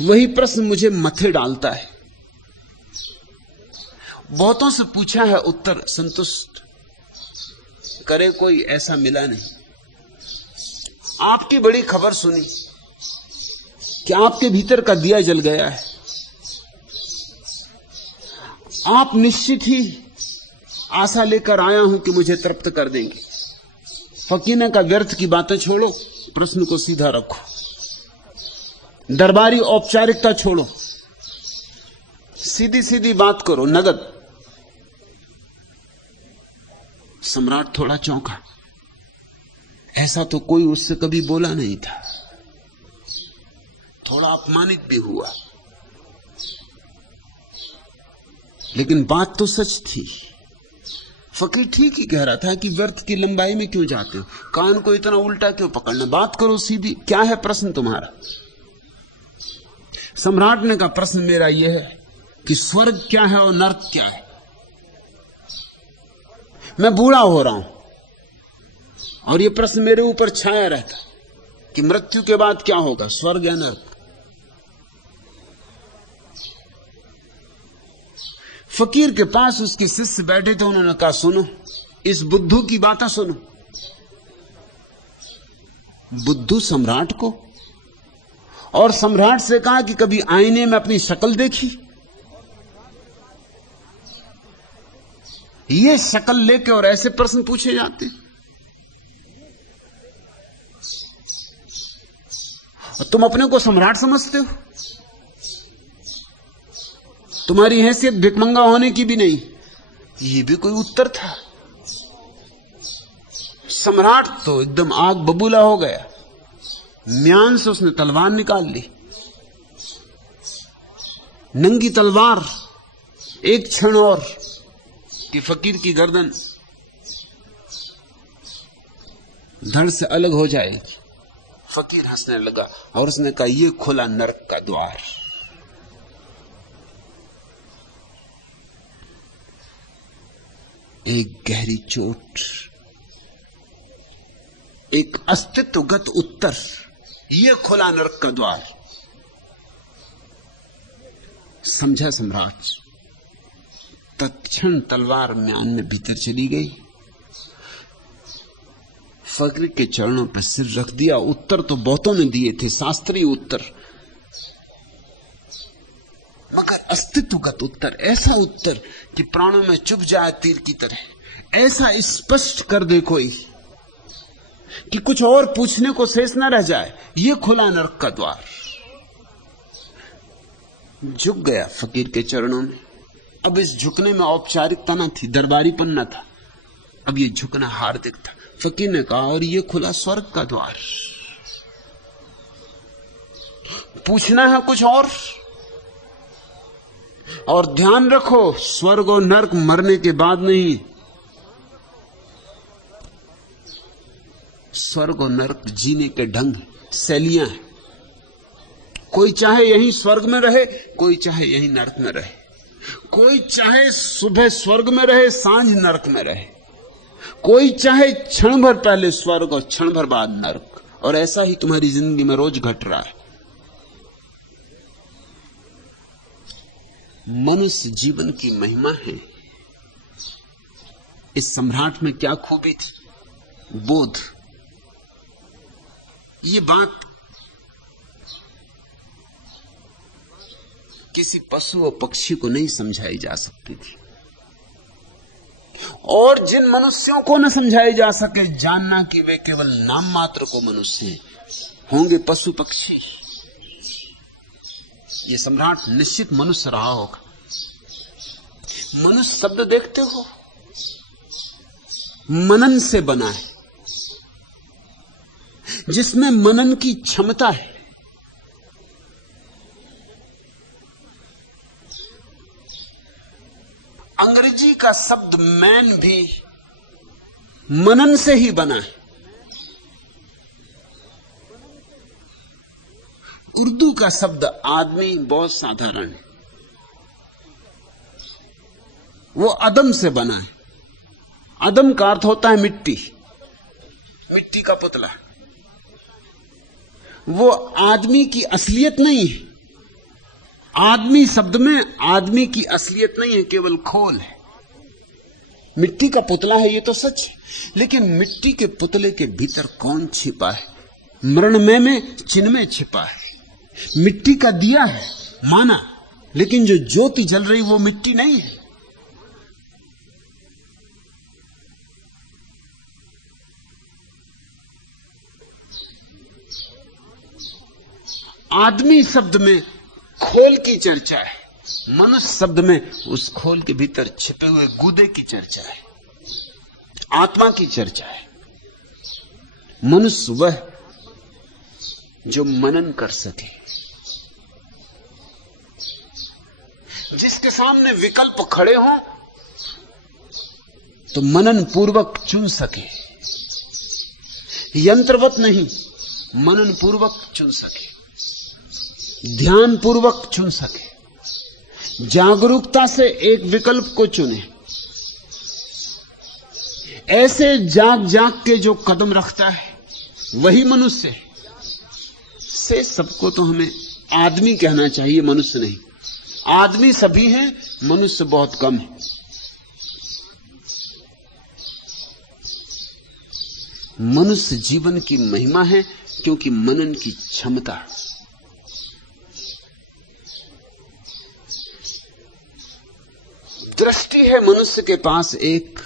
वही प्रश्न मुझे मथे डालता है। बहुतों से पूछा है, उत्तर संतुष्ट करे कोई ऐसा मिला नहीं। आपकी बड़ी खबर सुनी कि आपके भीतर का दिया जल गया है। आप निश्चित ही आशा लेकर आया हूं कि मुझे तृप्त कर देंगे। फकीर ने कहा, व्यर्थ की बातें छोड़ो, प्रश्न को सीधा रखो, दरबारी औपचारिकता छोड़ो, सीधी सीधी बात करो, नगद। सम्राट थोड़ा चौंका, ऐसा तो कोई उससे कभी बोला नहीं था, थोड़ा अपमानित भी हुआ, लेकिन बात तो सच थी। फकीर ठीक ही कह रहा था कि व्यर्थ की लंबाई में क्यों जाते हो, कान को इतना उल्टा क्यों पकड़ना, बात करो सीधी, क्या है प्रश्न तुम्हारा। सम्राट ने कहा, प्रश्न मेरा यह है कि स्वर्ग क्या है और नर्क क्या है। मैं बूढ़ा हो रहा हूं और यह प्रश्न मेरे ऊपर छाया रहता कि मृत्यु के बाद क्या होगा, स्वर्ग या नर्क। फकीर के पास उसके शिष्य बैठे थे, उन्होंने कहा, सुनो, इस बुद्धू की बातें सुनो। बुद्धू सम्राट को, और सम्राट से कहा कि कभी आईने में अपनी शक्ल देखी। ये शक्ल लेके और ऐसे प्रश्न पूछे जाते, और तुम अपने को सम्राट समझते हो। तुम्हारी हैसियत भिकमंगा होने की भी नहीं। ये भी कोई उत्तर था? सम्राट तो एकदम आग बबूला हो गया, म्यान से उसने तलवार निकाल ली, नंगी तलवार, एक क्षण और कि फकीर की गर्दन धड़ से अलग हो जाएगी। फकीर हंसने लगा और उसने कहा, यह खुला नरक का द्वार। एक गहरी चोट, एक अस्तित्वगत उत्तर, यह खुला नरक का द्वार। समझा सम्राट। तत्क्षण तलवार म्यान में भीतर चली गई, फकीर के चरणों पर सिर रख दिया। उत्तर तो बहुतों ने दिए थे, शास्त्रीय उत्तर, मगर अस्तित्वगत उत्तर, ऐसा उत्तर कि प्राणों में चुभ जाए तीर की तरह, ऐसा स्पष्ट कर दे कोई कि कुछ और पूछने को शेष न रह जाए। यह खुला नरक का द्वार। झुक गया फकीर के चरणों में। अब इस झुकने में औपचारिकता न थी, दरबारीपन न था, अब यह झुकना हार्दिक था। फकीर ने कहा, और यह खुला स्वर्ग का द्वार। पूछना है कुछ और ध्यान रखो, स्वर्ग और नरक मरने के बाद नहीं, स्वर्ग और नरक जीने के ढंग, शैलियां हैं। कोई चाहे यहीं स्वर्ग में रहे, कोई चाहे यहीं नरक में रहे, कोई चाहे सुबह स्वर्ग में रहे, सांझ नरक में रहे, कोई चाहे क्षण भर पहले स्वर्ग और क्षण भर बाद नरक। और ऐसा ही तुम्हारी जिंदगी में रोज घट रहा है। मनुष्य जीवन की महिमा है। इस सम्राट में क्या खूबी थी? बोध। ये बात किसी पशु और पक्षी को नहीं समझाई जा सकती थी, और जिन मनुष्यों को न समझाई जा सके, जानना कि वे केवल नाम मात्र को मनुष्य हैं, होंगे पशु पक्षी। ये सम्राट निश्चित मनुष्य रहा होगा। मनुष्य शब्द देखते हो, मनन से बना है, जिसमें मनन की क्षमता है। अंग्रेजी का शब्द मैन भी मनन से ही बना है। उर्दू का शब्द आदमी बहुत साधारण है, वो अदम से बना है। अदम का अर्थ होता है मिट्टी, मिट्टी का पुतला। वो आदमी की असलियत नहीं है। आदमी शब्द में आदमी की असलियत नहीं है, केवल खोल है। मिट्टी का पुतला है, ये तो सच है, लेकिन मिट्टी के पुतले के भीतर कौन छिपा है, मृणमय में चिन्मय छिपा है। मिट्टी का दिया है माना, लेकिन जो ज्योति जल रही वो मिट्टी नहीं है। आदमी शब्द में खोल की चर्चा है, मनुष्य शब्द में उस खोल के भीतर छिपे हुए गूदे की चर्चा है, आत्मा की चर्चा है। मनुष्य वह जो मनन कर सके, जिसके सामने विकल्प खड़े हों तो मनन पूर्वक चुन सके, यंत्रवत नहीं, मनन पूर्वक चुन सके, ध्यान पूर्वक चुन सके, जागरूकता से एक विकल्प को चुने। ऐसे जाग जाग के जो कदम रखता है वही मनुष्य है। से सबको तो हमें आदमी कहना चाहिए, मनुष्य नहीं। आदमी सभी हैं, मनुष्य बहुत कम है। मनुष्य जीवन की महिमा है क्योंकि मनन की क्षमता। दृष्टि है मनुष्य के पास एक,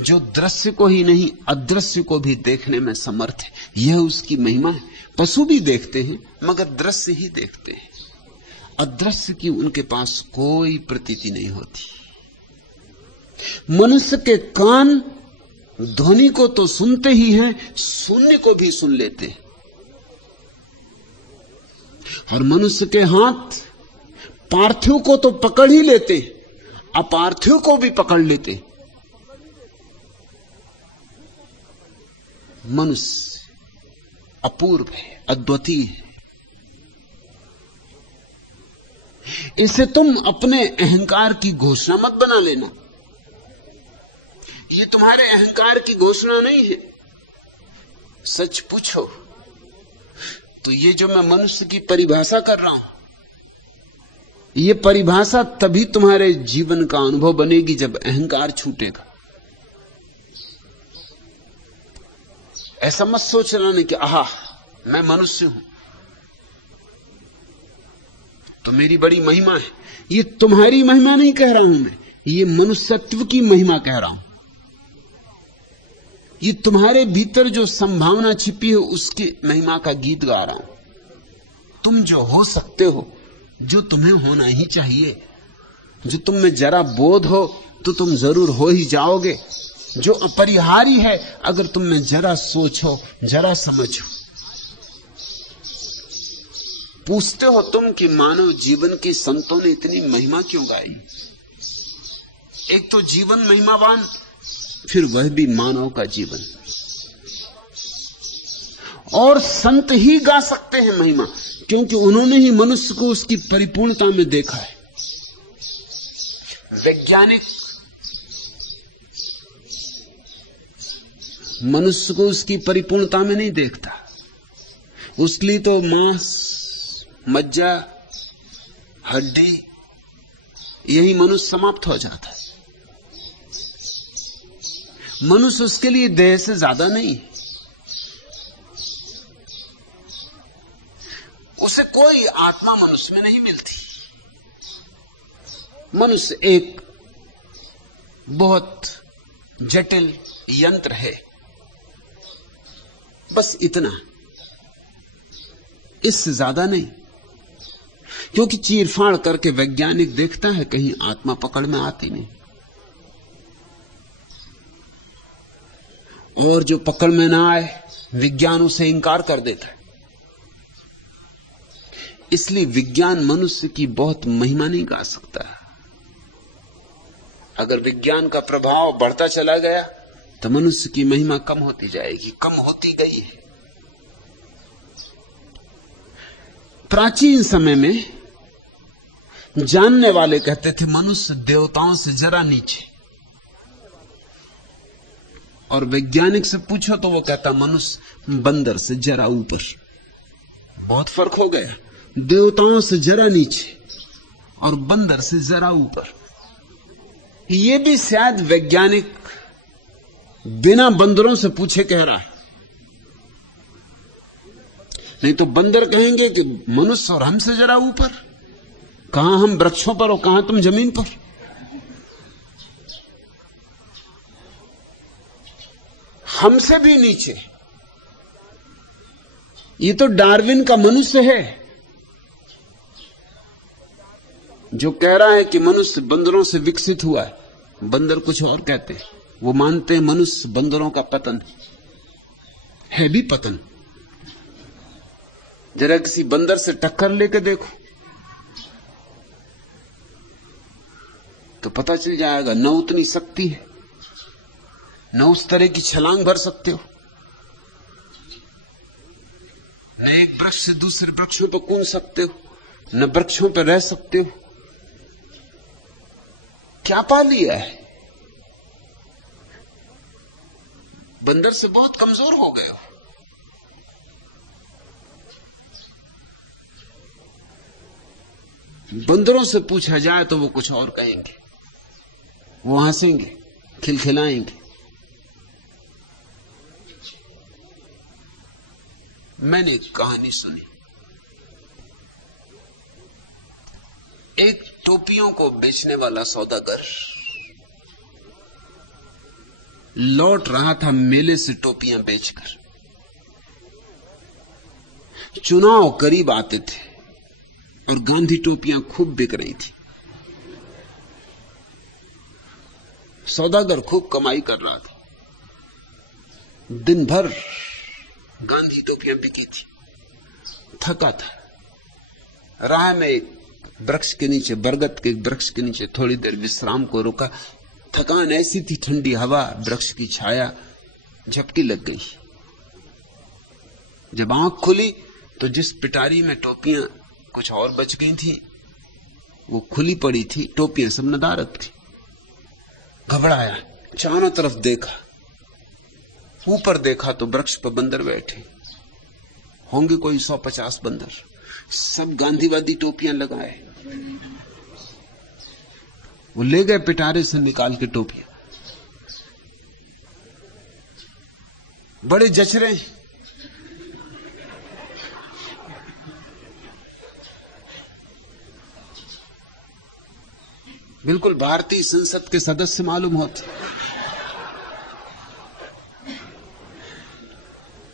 जो दृश्य को ही नहीं अदृश्य को भी देखने में समर्थ है। यह उसकी महिमा है। पशु भी देखते हैं मगर दृश्य ही देखते हैं, अदृश्य की उनके पास कोई प्रतीति नहीं होती। मनुष्य के कान ध्वनि को तो सुनते ही हैं, शून्य को भी सुन लेते हैं। और मनुष्य के हाथ पार्थिव को तो पकड़ ही लेते हैं, अपार्थिव को भी पकड़ लेते हैं। मनुष्य अपूर्व है, अद्वितीय है। इसे तुम अपने अहंकार की घोषणा मत बना लेना। ये तुम्हारे अहंकार की घोषणा नहीं है। सच पूछो तो ये जो मैं मनुष्य की परिभाषा कर रहा हूं, ये परिभाषा तभी तुम्हारे जीवन का अनुभव बनेगी जब अहंकार छूटेगा। ऐसा मत सोच लेना कि आहा मैं मनुष्य हूं तो मेरी बड़ी महिमा है। ये तुम्हारी महिमा नहीं कह रहा हूं मैं, ये मनुष्यत्व की महिमा कह रहा हूं। ये तुम्हारे भीतर जो संभावना छिपी है उसकी महिमा का गीत गा रहा हूं। तुम जो हो सकते हो, जो तुम्हें होना ही चाहिए, जो तुम में जरा बोध हो तो तुम जरूर हो ही जाओगे। जो अपरिहार्य है, अगर तुम में जरा सोचो, जरा समझो। पूछते हो तुम कि मानव जीवन की संतों ने इतनी महिमा क्यों गाई? एक तो जीवन महिमावान, फिर वह भी मानव का जीवन। और संत ही गा सकते हैं महिमा, क्योंकि उन्होंने ही मनुष्य को उसकी परिपूर्णता में देखा है। वैज्ञानिक मनुष्य को उसकी परिपूर्णता में नहीं देखता। उसके लिए तो मांस, मज्जा, हड्डी, यही मनुष्य समाप्त हो जाता है। मनुष्य उसके लिए देह से ज्यादा नहीं। उसे कोई आत्मा मनुष्य में नहीं मिलती। मनुष्य एक बहुत जटिल यंत्र है, बस इतना, इससे ज्यादा नहीं। क्योंकि चीरफाड़ करके वैज्ञानिक देखता है कहीं आत्मा पकड़ में आती नहीं, और जो पकड़ में ना आए विज्ञान उसे इंकार कर देता है। इसलिए विज्ञान मनुष्य की बहुत महिमा नहीं गा सकता। अगर विज्ञान का प्रभाव बढ़ता चला गया तो मनुष्य की महिमा कम होती जाएगी, कम होती गई है। प्राचीन समय में जानने वाले कहते थे मनुष्य देवताओं से जरा नीचे, और वैज्ञानिक से पूछो तो वो कहता मनुष्य बंदर से जरा ऊपर। बहुत फर्क हो गया, देवताओं से जरा नीचे और बंदर से जरा ऊपर। ये भी शायद वैज्ञानिक बिना बंदरों से पूछे कह रहा है। नहीं तो बंदर कहेंगे कि मनुष्य और हमसे जरा ऊपर, कहां हम वृक्षों पर और कहां तुम जमीन पर। हमसे भी नीचे। ये तो डार्विन का मनुष्य है जो कह रहा है कि मनुष्य बंदरों से विकसित हुआ है। बंदर कुछ और कहते हैं, वो मानते हैं मनुष्य बंदरों का पतन है भी पतन। जरा किसी बंदर से टक्कर लेके देखो तो पता चल जाएगा, न उतनी शक्ति है, न उस तरह की छलांग भर सकते हो, न एक वृक्ष से दूसरे वृक्षों पर कूद सकते हो, न वृक्षों पर रह सकते हो। क्या पा लिया है? बंदर से बहुत कमजोर हो गए हो। बंदरों से पूछा जाए तो वो कुछ और कहेंगे, वो हंसेंगे, खिलखिलाएंगे। मैंने एक कहानी सुनी। एक टोपियों को बेचने वाला सौदागर लौट रहा था मेले से टोपियां बेचकर। चुनाव करीब आते थे और गांधी टोपियां खूब बिक रही थी। सौदागर खूब कमाई कर रहा था। दिन भर गांधी टोपियां बिकी थी। थका था। राह में एक वृक्ष के नीचे, बरगद के वृक्ष के नीचे थोड़ी देर विश्राम को रुका। थकान ऐसी थी, ठंडी हवा, वृक्ष की छाया, झपकी लग गई। जब आंख खुली तो जिस पिटारी में टोपियां कुछ और बच गई थी वो खुली पड़ी थी। टोपियां सब नदारद थी। घबराया, चारों तरफ देखा। ऊपर देखा तो वृक्ष पर बंदर बैठे होंगे, कोई 150 बंदर, सब गांधीवादी टोपियां लगाए। वो ले गए पिटारे से निकाल के टोपियां। बड़े जच रहे हैं। बिल्कुल भारतीय संसद के सदस्य मालूम होते।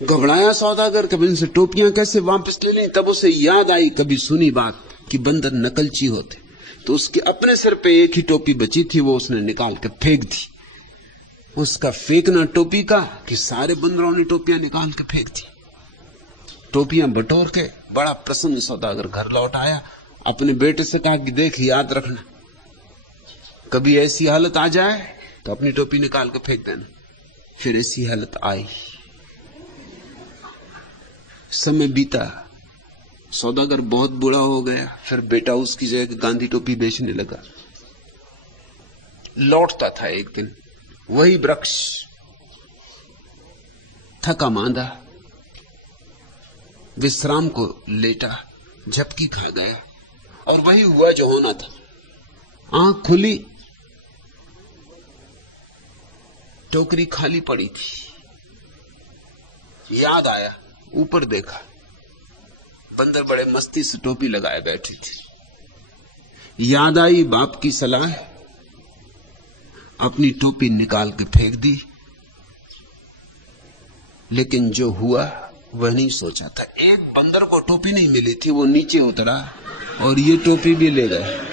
घबराया सौदागर, कभी इनसे टोपियां कैसे वापस ले लें। तब उसे याद आई कभी सुनी बात कि बंदर नकलची होते। तो उसके अपने सिर पे एक ही टोपी बची थी, वो उसने निकाल के फेंक दी। उसका फेंकना टोपी का कि सारे बंदरों ने टोपियां निकाल के फेंक दी। टोपियां बटोर के बड़ा प्रसन्न सौदागर घर लौट आया। अपने बेटे से कहा कि देख, याद रखना, कभी ऐसी हालत आ जाए तो अपनी टोपी निकाल के फेंक देना। फिर ऐसी हालत आई। समय बीता, सौदागर बहुत बूढ़ा हो गया। फिर बेटा उसकी जगह गांधी टोपी बेचने लगा। लौटता था एक दिन वही वृक्ष, थका मांदा, विश्राम को लेटा, झपकी खा गया और वही हुआ जो होना था। आंख खुली, टोकरी खाली पड़ी थी। याद आया, ऊपर देखा, बंदर बड़े मस्ती से टोपी लगाए बैठी थी। याद आई बाप की सलाह, अपनी टोपी निकाल के फेंक दी। लेकिन जो हुआ वह नहीं सोचा था। एक बंदर को टोपी नहीं मिली थी, वो नीचे उतरा और ये टोपी भी ले गए।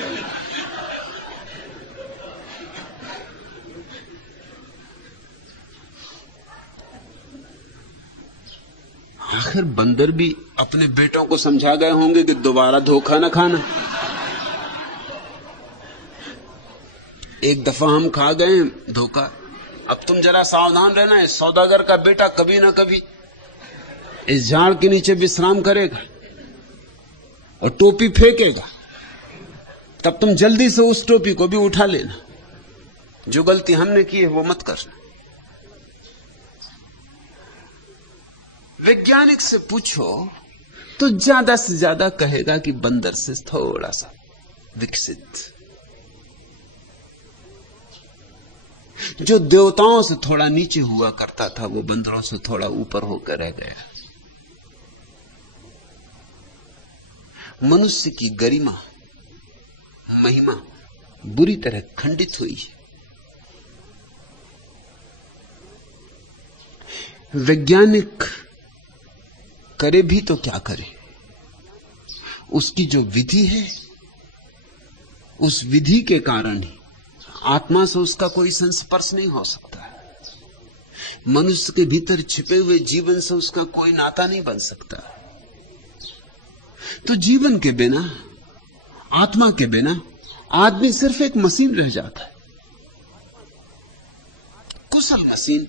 आखिर बंदर भी अपने बेटों को समझा गए होंगे कि दोबारा धोखा न खाना। एक दफा हम खा गए धोखा, अब तुम जरा सावधान रहना है। सौदागर का बेटा कभी ना कभी इस झाड़ के नीचे विश्राम करेगा और टोपी फेंकेगा, तब तुम जल्दी से उस टोपी को भी उठा लेना। जो गलती हमने की है वो मत करना। वैज्ञानिक से पूछो तो ज्यादा से ज्यादा कहेगा कि बंदर से थोड़ा सा विकसित। जो देवताओं से थोड़ा नीचे हुआ करता था वो बंदरों से थोड़ा ऊपर होकर रह गया। मनुष्य की गरिमा महिमा बुरी तरह खंडित हुई है। वैज्ञानिक करे भी तो क्या करे, उसकी जो विधि है उस विधि के कारण ही आत्मा से उसका कोई संस्पर्श नहीं हो सकता। मनुष्य के भीतर छिपे हुए जीवन से उसका कोई नाता नहीं बन सकता। तो जीवन के बिना, आत्मा के बिना आदमी सिर्फ एक मशीन रह जाता है, कुशल मशीन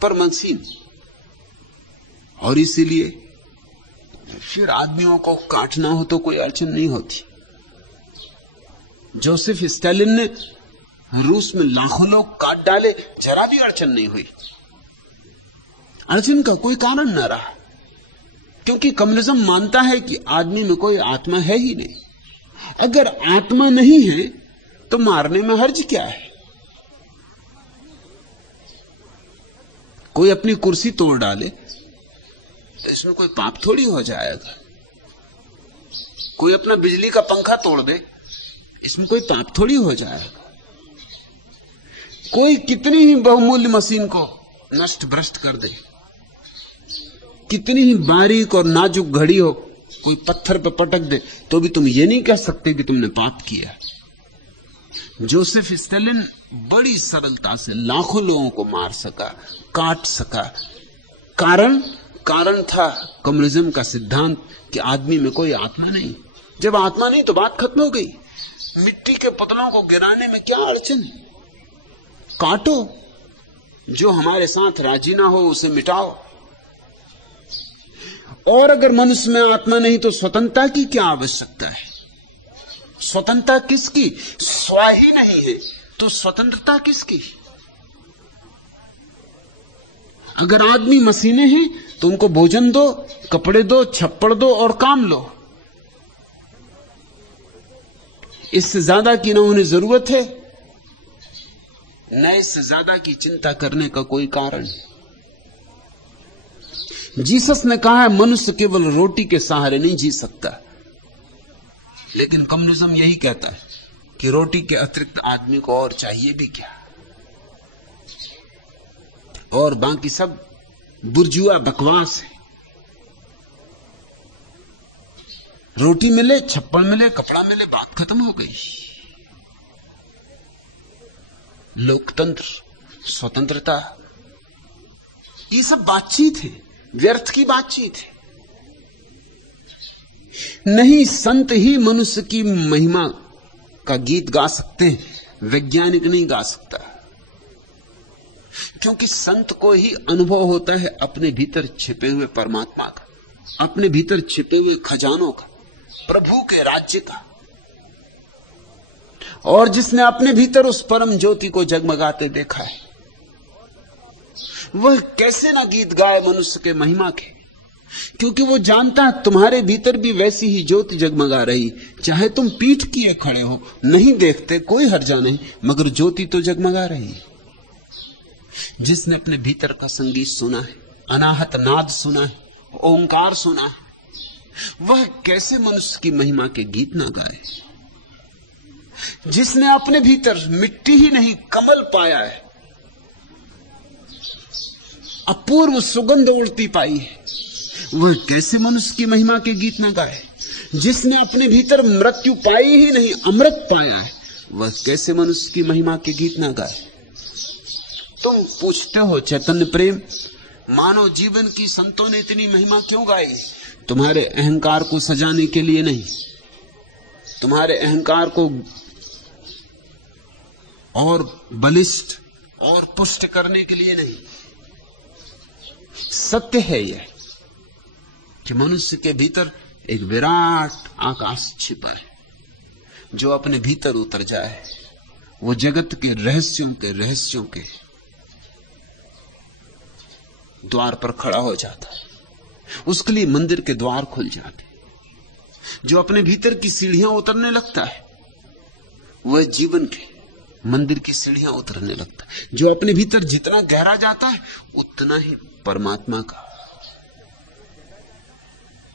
पर मशीन। और इसीलिए फिर आदमियों को काटना हो तो कोई अड़चन नहीं होती। जोसेफ स्टालिन ने रूस में लाखों लोग काट डाले, जरा भी अड़चन नहीं हुई। अड़चन का कोई कारण न रहा, क्योंकि कम्युनिज्म मानता है कि आदमी में कोई आत्मा है ही नहीं। अगर आत्मा नहीं है तो मारने में हर्ज क्या है? कोई अपनी कुर्सी तोड़ डाले तो इसमें कोई पाप थोड़ी हो जाएगा। कोई अपना बिजली का पंखा तोड़ दे, इसमें कोई पाप थोड़ी हो जाएगा। कोई कितनी ही बहुमूल्य मशीन को नष्ट भ्रष्ट कर दे, कितनी ही बारीक और नाजुक घड़ी हो, कोई पत्थर पर पटक दे, तो भी तुम ये नहीं कह सकते कि तुमने पाप किया। जोसेफ स्टालिन बड़ी सरलता से लाखों लोगों को मार सका, काट सका। कारण था कम्युनिज्म का सिद्धांत कि आदमी में कोई आत्मा नहीं। जब आत्मा नहीं तो बात खत्म हो गई। मिट्टी के पुतलों को गिराने में क्या अड़चन है? काटो, जो हमारे साथ राजी ना हो उसे मिटाओ। और अगर मनुष्य में आत्मा नहीं तो स्वतंत्रता की क्या आवश्यकता है? स्वतंत्रता किसकी? स्व ही नहीं है तो स्वतंत्रता किसकी? अगर आदमी मशीनें हैं तो उनको भोजन दो, कपड़े दो, छप्पड़ दो और काम लो। इससे ज्यादा की ना उन्हें जरूरत है, न इससे ज्यादा की चिंता करने का कोई कारण। जीसस ने कहा है मनुष्य केवल रोटी के सहारे नहीं जी सकता, लेकिन कम्युनिज्म यही कहता है कि रोटी के अतिरिक्त आदमी को और चाहिए भी क्या, और बाकी सब बुर्जुआ बकवास है। रोटी मिले, छप्पड़ मिले, कपड़ा मिले, बात खत्म हो गई। लोकतंत्र, स्वतंत्रता, ये सब बातचीत है, व्यर्थ की बातचीत है। नहीं, संत ही मनुष्य की महिमा का गीत गा सकते हैं, वैज्ञानिक नहीं गा सकता। क्योंकि संत को ही अनुभव होता है अपने भीतर छिपे हुए परमात्मा का, अपने भीतर छिपे हुए खजानों का, प्रभु के राज्य का। और जिसने अपने भीतर उस परम ज्योति को जगमगाते देखा है, वह कैसे ना गीत गाए मनुष्य के महिमा के, क्योंकि वो जानता है तुम्हारे भीतर भी वैसी ही ज्योति जगमगा रही। चाहे तुम पीठ किए खड़े हो, नहीं देखते, कोई हर्जा नहीं, मगर ज्योति तो जगमगा रही। जिसने अपने भीतर का संगीत सुना है, अनाहत नाद सुना है, ओंकार सुना है, वह कैसे मनुष्य की महिमा के गीत ना गाए? जिसने अपने भीतर मिट्टी ही नहीं कमल पाया है, अपूर्व सुगंध उड़ती पाई है, वह कैसे मनुष्य की महिमा के गीत न गाए? जिसने अपने भीतर मृत्यु पाई ही नहीं अमृत पाया है, वह कैसे मनुष्य की महिमा के गीत न गाए? तुम पूछते हो चैतन्य प्रेम, मानव जीवन की संतों ने इतनी महिमा क्यों गाई? तुम्हारे अहंकार को सजाने के लिए नहीं, तुम्हारे अहंकार को और बलिष्ठ और पुष्ट करने के लिए नहीं। सत्य है यह कि मनुष्य के भीतर एक विराट आकाश छिपा है, जो अपने भीतर उतर जाए वो जगत के रहस्यों के द्वार पर खड़ा हो जाता है। उसके लिए मंदिर के द्वार खुल जाते। जो अपने भीतर की सीढ़ियां उतरने लगता है, वह जीवन के मंदिर की सीढ़ियां उतरने लगता है। जो अपने भीतर जितना गहरा जाता है उतना ही परमात्मा का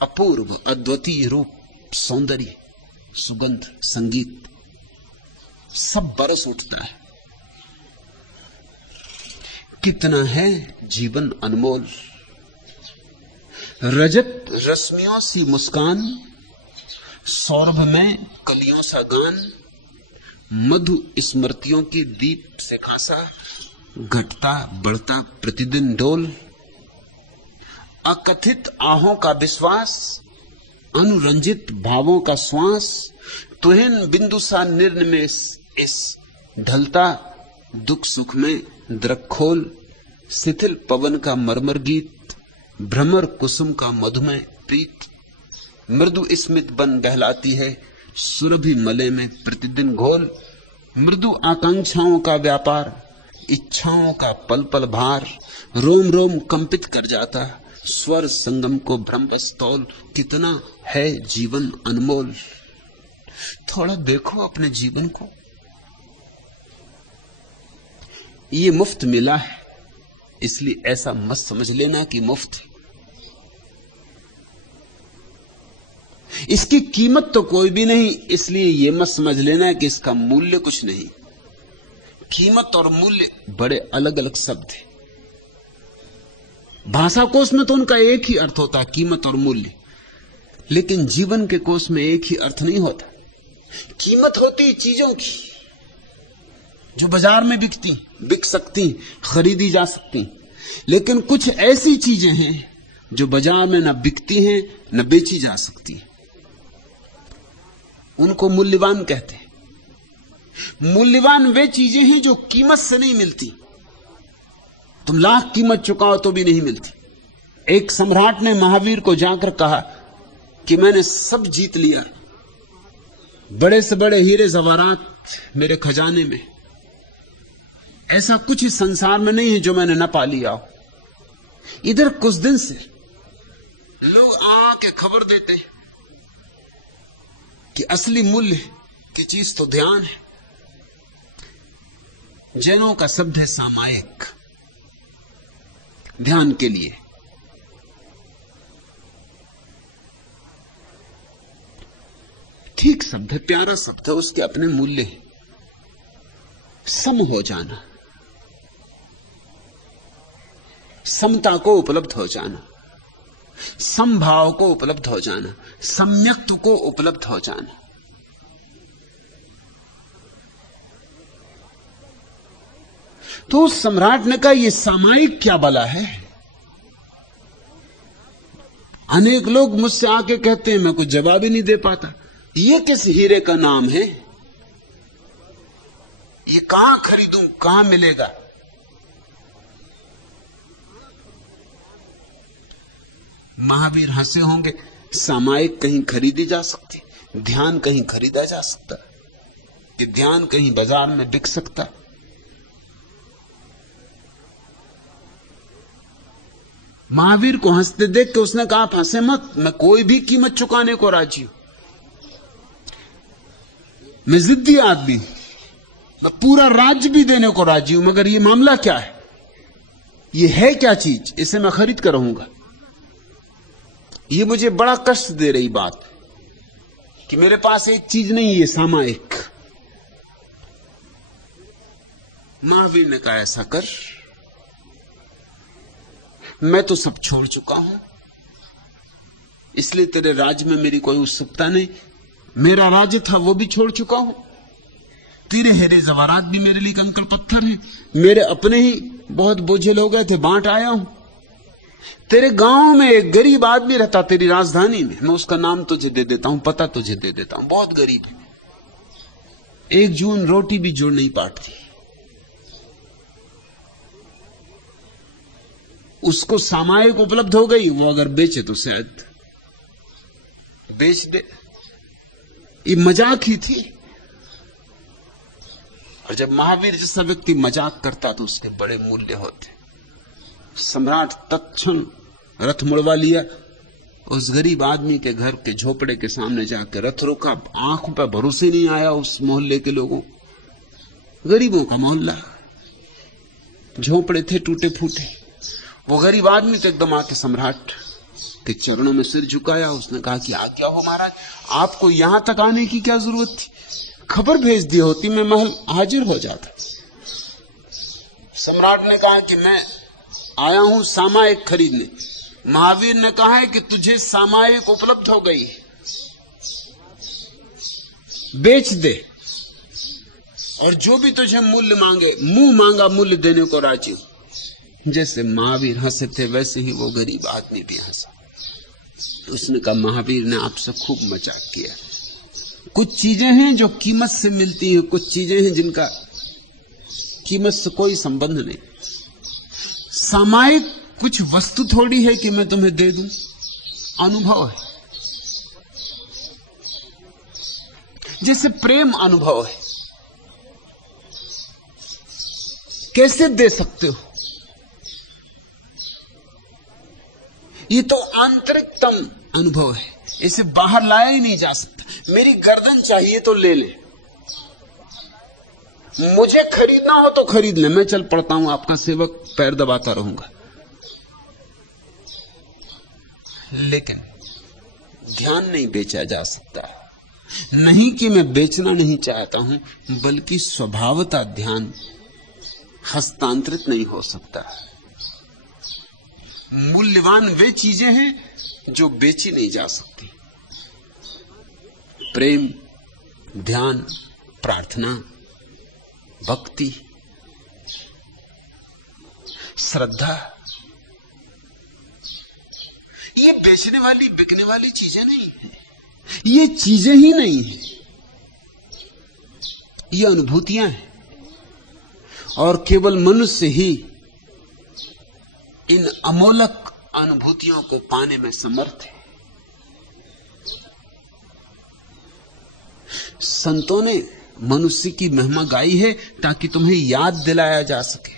अपूर्व अद्वितीय रूप, सौंदर्य, सुगंध, संगीत सब बरस उठता है। कितना है जीवन अनमोल। रजत रश्मियों सी मुस्कान, सौरभ में कलियों सा गान, मधु स्मृतियों की दीप से खासा, घटता बढ़ता प्रतिदिन डोल, अकथित आहों का विश्वास, अनुरंजित भावों का श्वास, तुहिन बिंदु सा निर्निमेष इस ढलता दुख सुख में द्रखोल, शिथिल पवन का मरमर गीत, भ्रमर कुसुम का मधुमय प्रीत, मृदु स्मित बन बहलाती है सुरभि मले में प्रतिदिन घोल, मृदु आकांक्षाओं का व्यापार, इच्छाओं का पल पल भार, रोम रोम कंपित कर जाता स्वर संगम को भ्रमवश तौल। कितना है जीवन अनमोल। थोड़ा देखो अपने जीवन को, ये मुफ्त मिला है, इसलिए ऐसा मत समझ लेना कि मुफ्त है। इसकी कीमत तो कोई भी नहीं, इसलिए यह मत समझ लेना कि इसका मूल्य कुछ नहीं। कीमत और मूल्य बड़े अलग अलग शब्द हैं। भाषा कोश में तो उनका एक ही अर्थ होता है, कीमत और मूल्य, लेकिन जीवन के कोश में एक ही अर्थ नहीं होता। कीमत होती चीजों की जो बाजार में बिक सकती, खरीदी जा सकती, लेकिन कुछ ऐसी चीजें हैं जो बाजार में न बिकती हैं न बेची जा सकती, उनको मूल्यवान कहते हैं। मूल्यवान वे चीजें हैं जो कीमत से नहीं मिलती, तुम लाख कीमत चुकाओ तो भी नहीं मिलती। एक सम्राट ने महावीर को जाकर कहा कि मैंने सब जीत लिया, बड़े से बड़े हीरे जवाहरात मेरे खजाने में, ऐसा कुछ इस संसार में नहीं है जो मैंने न पा लिया हो। इधर कुछ दिन से लोग आके खबर देते कि असली मूल्य की चीज तो ध्यान है। जैनों का शब्द है सामायिक, ध्यान के लिए। ठीक शब्द है, प्यारा शब्द है, उसके अपने मूल्य है। सम हो जाना, समता को उपलब्ध हो जाना, समभाव को उपलब्ध हो जाना, सम्यक्त्व को उपलब्ध हो जाना। तो उस सम्राट ने कहा यह सामायिक क्या भला है। अनेक लोग मुझसे आके कहते हैं, मैं कुछ जवाब ही नहीं दे पाता, ये किस हीरे का नाम है, ये कहां खरीदूं, कहां मिलेगा। महावीर हंसे होंगे, सामायिक कहीं खरीदी जा सकती, ध्यान कहीं खरीदा जा सकता, कि ध्यान कहीं बाजार में बिक सकता। महावीर को हंसते देख के उसने कहा, आप हंसे मत, मैं कोई भी कीमत चुकाने को राजी हूं, मैं जिद्दी आदमी हूं, मैं पूरा राज्य भी देने को राजी हूं, मगर ये मामला क्या है, ये है क्या चीज, इसे मैं खरीद कर रहूंगा। ये मुझे बड़ा कष्ट दे रही बात कि मेरे पास एक चीज नहीं, ये सामायिक। महावीर ने कहा, ऐसा कर, मैं तो सब छोड़ चुका हूं, इसलिए तेरे राज्य में मेरी कोई उत्सुकता नहीं। मेरा राज्य था वो भी छोड़ चुका हूं, तेरे हीरे जवाहरात भी मेरे लिए कंकड़ पत्थर हैं, मेरे अपने ही बहुत बोझिल हो गए थे, बांट आया हूं। तेरे गांव में एक गरीब आदमी रहता, तेरी राजधानी में, मैं उसका नाम तुझे दे देता हूं, पता तुझे दे देता हूं, बहुत गरीब है, एक जून रोटी भी जोड़ नहीं पाती। उसको सामायिक उपलब्ध हो गई, वो अगर बेचे तो शायद बेच दे। ये मजाक ही थी। और जब महावीर जैसा व्यक्ति मजाक करता तो उसके बड़े मूल्य होते। सम्राट तत्क्षण रथ मुड़वा लिया, उस गरीब आदमी के घर के झोपड़े के सामने जाकर रथ रोका। आंखों पर भरोसे नहीं आया उस मोहल्ले के लोगों। गरीबों का मोहल्ला, झोंपड़े थे टूटे फूटे। वो गरीब आदमी तो एकदम आके सम्राट के चरणों में सिर झुकाया। उसने कहा कि आज्ञा हो महाराज, आपको यहां तक आने की क्या जरूरत थी? खबर भेज दी होती, मैं महल हाजिर हो जाता। सम्राट ने कहा कि मैं आया हूं सामायिक खरीदने। महावीर ने कहा है कि तुझे सामायिक उपलब्ध हो गई, बेच दे, और जो भी तुझे मूल्य मांगे, मुंह मांगा मूल्य देने को राजी हूं। जैसे महावीर हंसे थे वैसे ही वो गरीब आदमी भी हंसा। उसने कहा महावीर ने आपसे खूब मजाक किया। कुछ चीजें हैं जो कीमत से मिलती हैं, कुछ चीजें हैं जिनका कीमत से कोई संबंध नहीं। सामायिक कुछ वस्तु थोड़ी है कि मैं तुम्हें दे दूं, अनुभव है। जैसे प्रेम अनुभव है, कैसे दे सकते हो? ये तो आंतरिकतम अनुभव है, इसे बाहर लाया ही नहीं जा सकता। मेरी गर्दन चाहिए तो ले ले, मुझे खरीदना हो तो खरीद ले, मैं चल पड़ता हूं, आपका सेवक पैर दबाता रहूंगा। लेकिन ध्यान नहीं बेचा जा सकता। नहीं कि मैं बेचना नहीं चाहता हूं, बल्कि स्वभावतः ध्यान हस्तांतरित नहीं हो सकता। मूल्यवान वे चीजें हैं जो बेची नहीं जा सकती। प्रेम, ध्यान, प्रार्थना, भक्ति, श्रद्धा, ये बेचने वाली बिकने वाली चीजें नहीं है। ये चीजें ही नहीं है, ये अनुभूतियां हैं। और केवल मनुष्य ही इन अमोलक अनुभूतियों को पाने में समर्थ है। संतों ने मनुष्य की महिमा गाई है ताकि तुम्हें याद दिलाया जा सके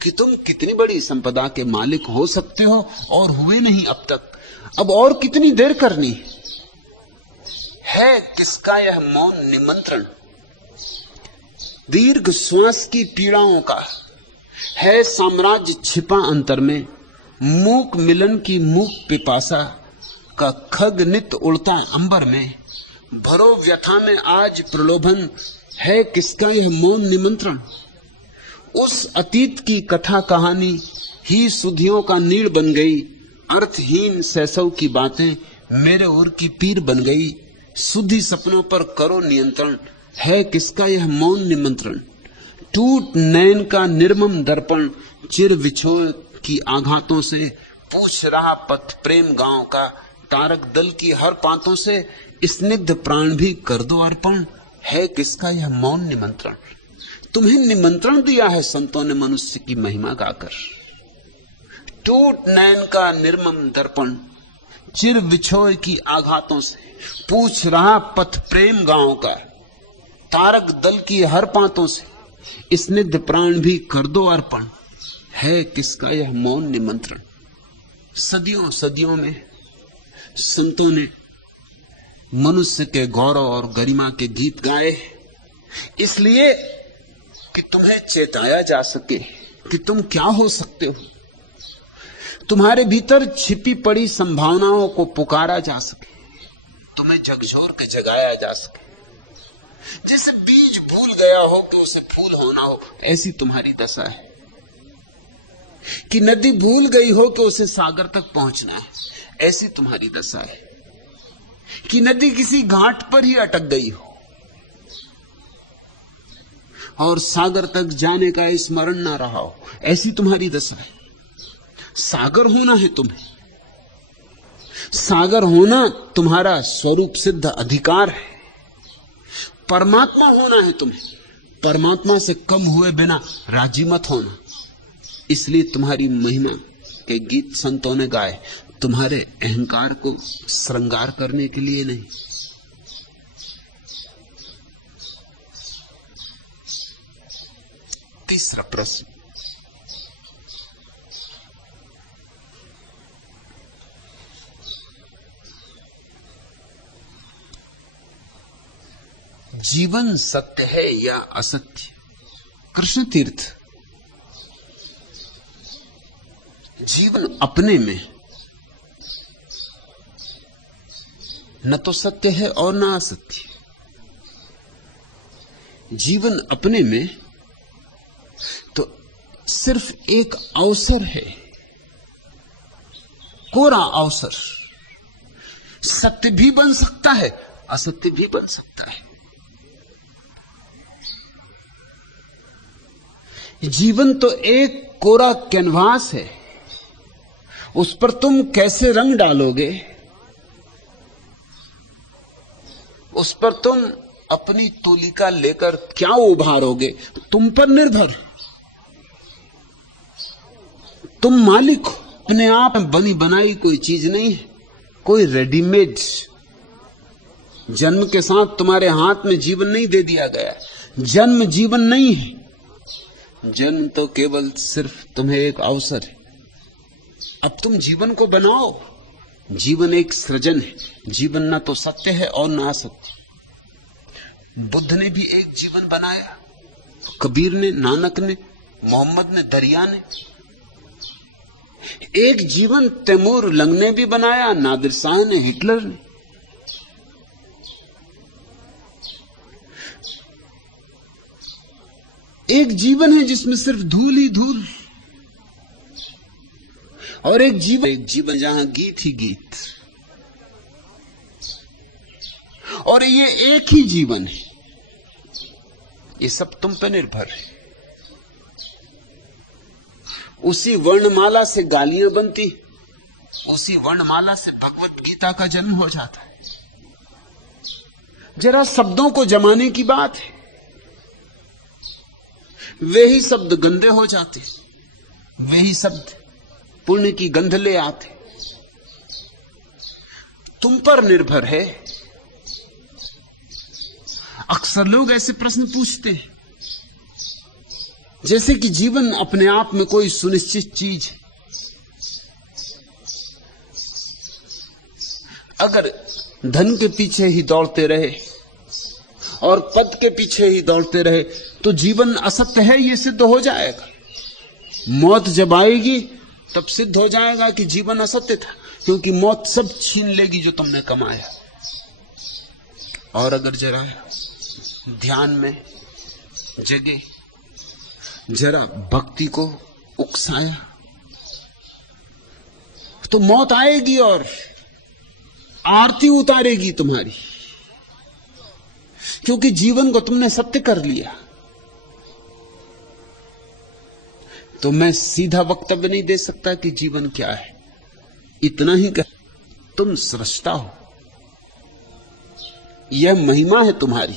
कि तुम कितनी बड़ी संपदा के मालिक हो सकते हो और हुए नहीं अब तक। अब और कितनी देर करनी है? किसका यह मौन निमंत्रण? दीर्घ श्वास की पीड़ाओं का है साम्राज्य छिपा अंतर में। मूक मिलन की मूक पिपासा का खग नित उड़ता अंबर में। भरो व्यथा में आज प्रलोभन है, किसका यह मौन निमंत्रण? उस अतीत की कथा कहानी ही सुधियों का नीड़ बन गई। अर्थहीन सैसव की बातें मेरे उर की पीर बन गई। सुधी सपनों पर करो नियंत्रण, है किसका यह मौन निमंत्रण? टूट नयन का निर्मम दर्पण, चिर विछोह की आघातों से पूछ रहा पथ प्रेम गांव का। तारक दल की हर पातों से स्निग्ध प्राण भी कर दो अर्पण, है किसका यह मौन निमंत्रण? तुम्हें निमंत्रण दिया है संतों ने मनुष्य की महिमा गाकर। टूट नयन का निर्मम दर्पण, चिर विछोह की आघातों से पूछ रहा पथ प्रेम गांव का। तारक दल की हर पातों से स्निग्ध प्राण भी कर दो अर्पण, है किसका यह मौन निमंत्रण? सदियों सदियों में संतों ने मनुष्य के गौरव और गरिमा के गीत गाए, इसलिए कि तुम्हें चेताया जा सके कि तुम क्या हो सकते हो। तुम्हारे भीतर छिपी पड़ी संभावनाओं को पुकारा जा सके, तुम्हें झकझोर के जगाया जा सके। जैसे बीज भूल गया हो कि उसे फूल होना हो, ऐसी तुम्हारी दशा है। कि नदी भूल गई हो कि उसे सागर तक पहुंचना है, ऐसी तुम्हारी दशा है। कि नदी किसी घाट पर ही अटक गई हो और सागर तक जाने का स्मरण ना रहा हो, ऐसी तुम्हारी दशा है। सागर होना है तुम्हें, सागर होना तुम्हारा स्वरूप सिद्ध अधिकार है। परमात्मा होना है तुम्हें, परमात्मा से कम हुए बिना राजी मत होना। इसलिए तुम्हारी महिमा के गीत संतों ने गाए, तुम्हारे अहंकार को श्रृंगार करने के लिए नहीं। तीसरा प्रश्न, जीवन सत्य है या असत्य? कृष्ण तीर्थ, जीवन अपने में न तो सत्य है और न असत्य। जीवन अपने में तो सिर्फ एक अवसर है, कोरा अवसर। सत्य भी बन सकता है, असत्य भी बन सकता है। जीवन तो एक कोरा कैनवास है, उस पर तुम कैसे रंग डालोगे, उस पर तुम अपनी तूलिका लेकर क्या उभारोगे, तुम पर निर्भर। तुम मालिक हो, अपने आप में बनी बनाई कोई चीज नहीं है, कोई रेडीमेड। जन्म के साथ तुम्हारे हाथ में जीवन नहीं दे दिया गया। जन्म जीवन नहीं है, जन्म तो केवल सिर्फ तुम्हें एक अवसर है। अब तुम जीवन को बनाओ। जीवन एक सृजन है, जीवन ना तो सत्य है और ना असत्य। बुद्ध ने भी एक जीवन बनाया, कबीर ने, नानक ने, मोहम्मद ने, दरिया ने। एक जीवन तैमूर लंग ने भी बनाया, नादिर शाह ने, हिटलर ने। एक जीवन है जिसमें सिर्फ धूल ही धूल, और एक जीवन जहां गीत ही गीत। और ये एक ही जीवन है। ये सब तुम पे निर्भर है। उसी वर्णमाला से गालियां बनती, उसी वर्णमाला से भगवत गीता का जन्म हो जाता है। जरा शब्दों को जमाने की बात है, वे ही शब्द गंदे हो जाते, वे ही शब्द पुण्य की गंध ले आते। तुम पर निर्भर है। अक्सर लोग ऐसे प्रश्न पूछते हैं जैसे कि जीवन अपने आप में कोई सुनिश्चित चीज है। अगर धन के पीछे ही दौड़ते रहे और पद के पीछे ही दौड़ते रहे तो जीवन असत्य है, यह सिद्ध हो जाएगा। मौत जब आएगी तब सिद्ध हो जाएगा कि जीवन असत्य था, क्योंकि मौत सब छीन लेगी जो तुमने कमाया। और अगर जरा ध्यान में जगे, जरा भक्ति को उकसाया, तो मौत आएगी और आरती उतारेगी तुम्हारी, क्योंकि जीवन को तुमने सत्य कर लिया। तो मैं सीधा वक्तव्य नहीं दे सकता कि जीवन क्या है, इतना ही कह, तुम सृष्टा हो, यह महिमा है तुम्हारी।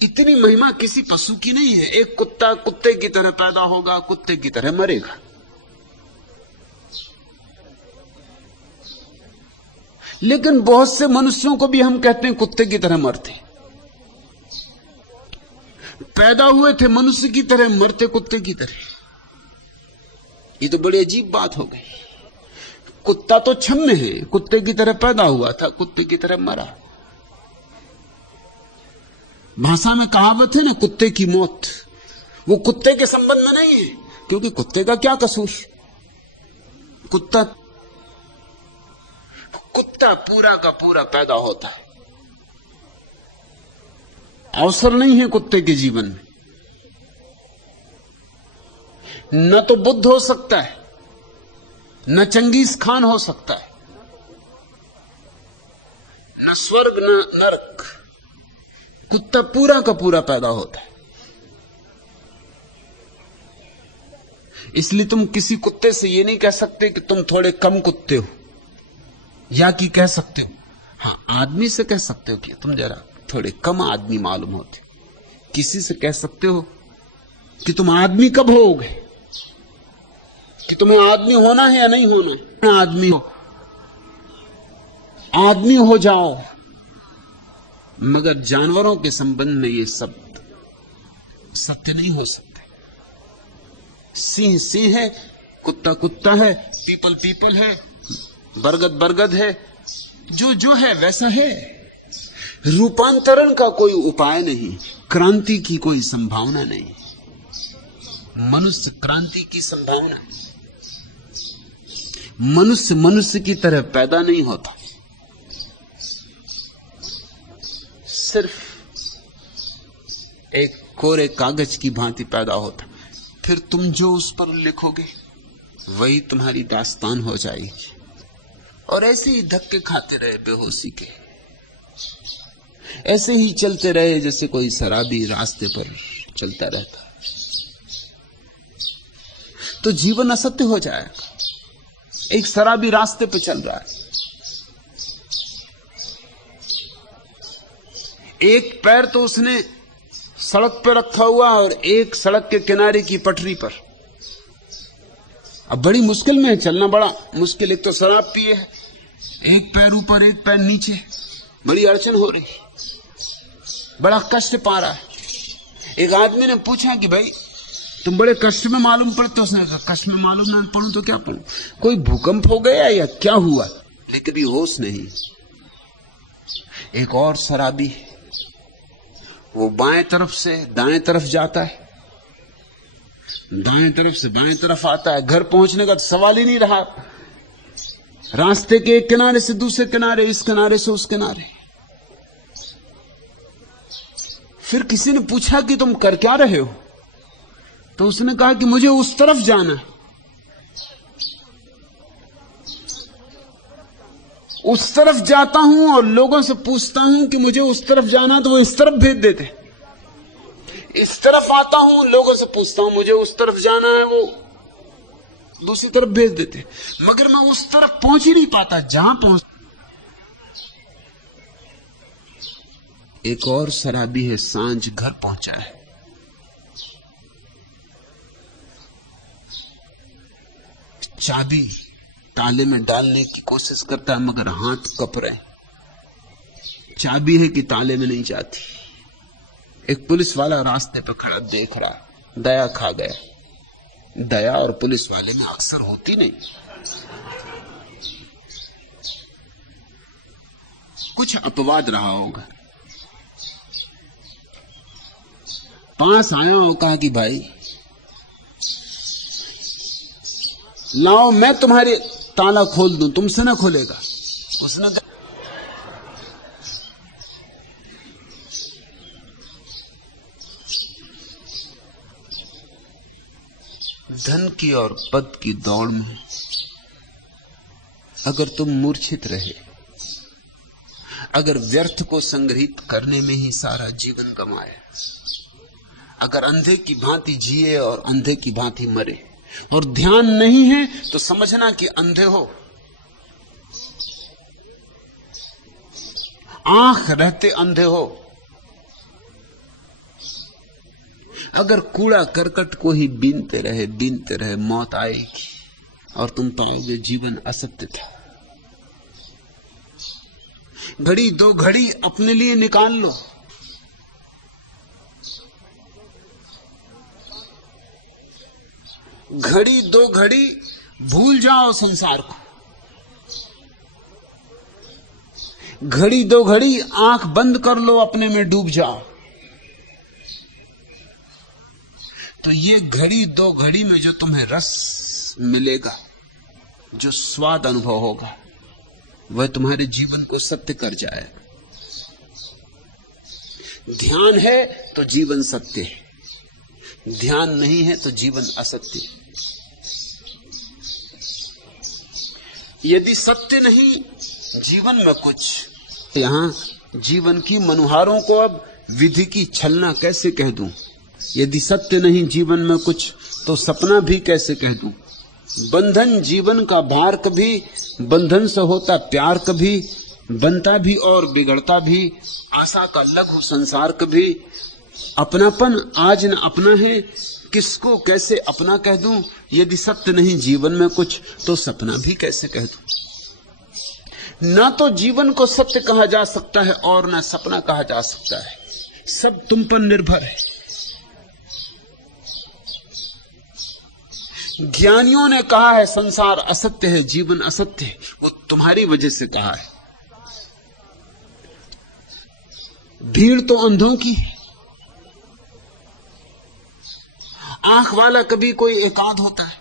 इतनी महिमा किसी पशु की नहीं है। एक कुत्ता कुत्ते की तरह पैदा होगा, कुत्ते की तरह मरेगा। लेकिन बहुत से मनुष्यों को भी हम कहते हैं कुत्ते की तरह मरते। पैदा हुए थे मनुष्य की तरह, मरते कुत्ते की तरह। ये तो बड़ी अजीब बात हो गई। कुत्ता तो क्षम्य है, कुत्ते की तरह पैदा हुआ था, कुत्ते की तरह मरा। भाषा में कहावत है ना, कुत्ते की मौत। वो कुत्ते के संबंध में नहीं है, क्योंकि कुत्ते का क्या कसूर। कुत्ता पूरा का पूरा पैदा होता है। अवसर नहीं है कुत्ते के जीवन में। न तो बुद्ध हो सकता है, न चंगेज खान हो सकता है, न स्वर्ग न नरक। कुत्ता पूरा का पूरा पैदा होता है। इसलिए तुम किसी कुत्ते से यह नहीं कह सकते कि तुम थोड़े कम कुत्ते हो, या कि कह सकते हो, हां आदमी से कह सकते हो कि तुम जरा थोड़े कम आदमी मालूम होते। किसी से कह सकते हो कि तुम आदमी कब होगे, कि तुम्हें आदमी होना है या नहीं होना है। आदमी हो, आदमी हो जाओ। मगर जानवरों के संबंध में ये शब्द सत्य नहीं हो सकते। सिंह सिंह है, कुत्ता कुत्ता है, पीपल पीपल है, बरगद बरगद है। जो जो है वैसा है। रूपांतरण का कोई उपाय नहीं, क्रांति की कोई संभावना नहीं। मनुष्य क्रांति की संभावना, मनुष्य मनुष्य की तरह पैदा नहीं होता, सिर्फ एक कोरे कागज की भांति पैदा होता। फिर तुम जो उस पर लिखोगे वही तुम्हारी दास्तान हो जाएगी। और ऐसे ही धक्के खाते रहे बेहोशी के, ऐसे ही चलते रहे जैसे कोई शराबी रास्ते पर चलता रहता, तो जीवन असत्य हो जाएगा। एक शराबी रास्ते पे चल रहा है, एक पैर तो उसने सड़क पर रखा हुआ और एक सड़क के किनारे की पटरी पर। अब बड़ी मुश्किल में है, चलना बड़ा मुश्किल। एक तो शराब पिए है, एक पैर ऊपर एक पैर नीचे, बड़ी अड़चन हो रही, बड़ा कष्ट पा रहा है। एक आदमी ने पूछा कि भाई तुम बड़े कष्ट में मालूम पड़ते हो। उसने कहा कष्ट में मालूम ना पड़ूं तो क्या पड़ूं, कोई भूकंप हो गया या क्या हुआ, लेकिन भी होश नहीं। एक और शराबी, वो बाएं तरफ से दाएं तरफ जाता है, दाएं तरफ से बाएं तरफ आता है, घर पहुंचने का तो सवाल ही नहीं रहा। रास्ते के एक किनारे से दूसरे किनारे, इस किनारे से उस किनारे। फिर किसी ने पूछा कि तुम कर क्या रहे हो, तो उसने कहा कि मुझे उस तरफ जाना है। उस तरफ जाता हूं और लोगों से पूछता हूं कि मुझे उस तरफ जाना, तो वो इस तरफ भेज देते। इस तरफ आता हूं, लोगों से पूछता हूं मुझे उस तरफ जाना है, वो दूसरी तरफ भेज देते। मगर मैं उस तरफ पहुंच ही नहीं पाता जहां पहुंच। एक और शराबी है, सांझ घर पहुंचा है, चाबी ताले में डालने की कोशिश करता है मगर हाथ कप रहे। चाबी है कि ताले में नहीं जाती। एक पुलिस वाला रास्ते पर खड़ा देख रहा, दया खा गया। दया और पुलिस वाले में अक्सर होती नहीं। कुछ अपवाद रहा होगा। पास आया और कहा कि भाई लाओ मैं तुम्हारे ताला खोल दूं, तुमसे ना खोलेगा। उसने कहा धन की और पद की दौड़ में अगर तुम मूर्छित रहे, अगर व्यर्थ को संग्रहित करने में ही सारा जीवन गंवाए, अगर अंधे की भांति जिए और अंधे की भांति मरे, और ध्यान नहीं है तो समझना कि अंधे हो। आंख रहते अंधे हो। अगर कूड़ा करकट को ही बीनते रहे मौत आएगी और तुम पाओगे जीवन असत्य था। घड़ी दो घड़ी अपने लिए निकाल लो। घड़ी दो घड़ी भूल जाओ संसार को। घड़ी दो घड़ी आंख बंद कर लो, अपने में डूब जाओ। तो ये घड़ी दो घड़ी में जो तुम्हें रस मिलेगा, जो स्वाद अनुभव होगा, वह तुम्हारे जीवन को सत्य कर जाएगा। ध्यान है तो जीवन सत्य है, ध्यान नहीं है तो जीवन असत्य है। यदि सत्य नहीं जीवन में कुछ, यहां जीवन की मनुहारों को अब विधि की छलना कैसे कह दूं। यदि सत्य नहीं जीवन में कुछ, तो सपना भी कैसे कह दूं। बंधन जीवन का भार, कभी बंधन से होता प्यार, कभी बनता भी और बिगड़ता भी आशा का लघु संसार। कभी अपनापन आज न अपना है, किसको कैसे अपना कह दूं। यदि सत्य नहीं जीवन में कुछ, तो सपना भी कैसे कह दूं। ना तो जीवन को सत्य कहा जा सकता है और ना सपना कहा जा सकता है। सब तुम पर निर्भर है। ज्ञानियों ने कहा है संसार असत्य है, जीवन असत्य है, वो तुम्हारी वजह से कहा है। भीड़ तो अंधों की है। आंख वाला कभी कोई एकांत होता है।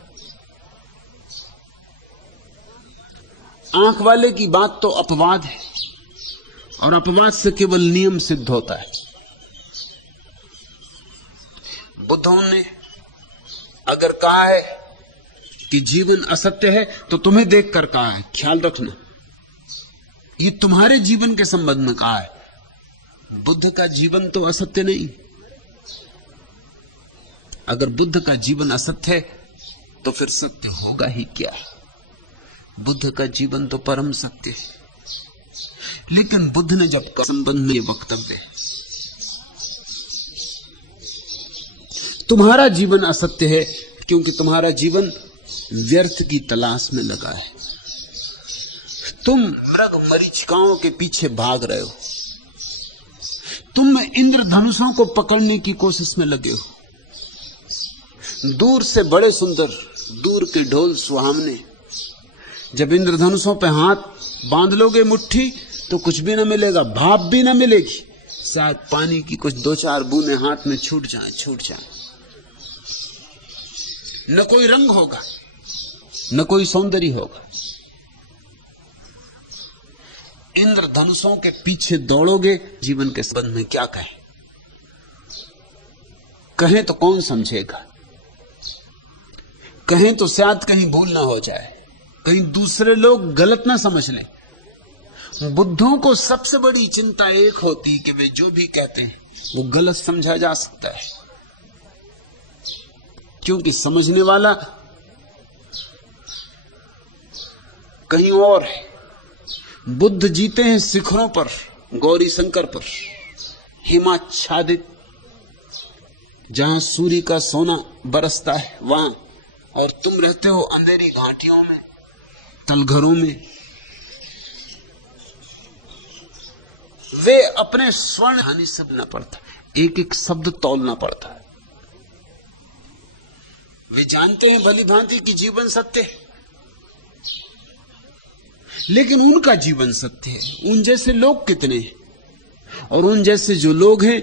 आंख वाले की बात तो अपवाद है, और अपवाद से केवल नियम सिद्ध होता है। बुद्धों ने अगर कहा है कि जीवन असत्य है, तो तुम्हें देखकर कहा है, ख्याल रखना, ये तुम्हारे जीवन के संबंध में कहा है। बुद्ध का जीवन तो असत्य नहीं। अगर बुद्ध का जीवन असत्य है तो फिर सत्य होगा ही क्या? बुद्ध का जीवन तो परम सत्य है। लेकिन बुद्ध ने जब संबंध में वक्तव्य, तुम्हारा जीवन असत्य है क्योंकि तुम्हारा जीवन व्यर्थ की तलाश में लगा है। तुम मृग मरीचिकाओं के पीछे भाग रहे हो, तुम इंद्रधनुषों को पकड़ने की कोशिश में लगे हो। दूर से बड़े सुंदर, दूर के ढोल सुहावने, जब इंद्रधनुषों पे हाथ बांध लोगे मुट्ठी तो कुछ भी ना मिलेगा, भाप भी ना मिलेगी, शायद पानी की कुछ 2-4 बूंदें हाथ में छूट जाए। न कोई रंग होगा, न कोई सौंदर्य होगा। इंद्रधनुषों के पीछे दौड़ोगे, जीवन के संबंध में क्या कहें तो कौन समझेगा? कहें तो शायद कहीं भूल ना हो जाए, कहीं दूसरे लोग गलत ना समझ लें। बुद्धों को सबसे बड़ी चिंता एक होती कि वे जो भी कहते हैं वो गलत समझा जा सकता है, क्योंकि समझने वाला कहीं और है। बुद्ध जीते हैं शिखरों पर, गौरी शंकर पर, हिमाच्छादित, जहां सूर्य का सोना बरसता है वहां, और तुम रहते हो अंधेरी घाटियों में, तलघरों में। वे अपने स्वर्ण हानि सब न पड़ता, एक एक शब्द तौलना पड़ता है। वे जानते हैं भली भांति कि जीवन सत्य है, लेकिन उनका जीवन सत्य है। उन जैसे लोग कितने हैं, और उन जैसे जो लोग हैं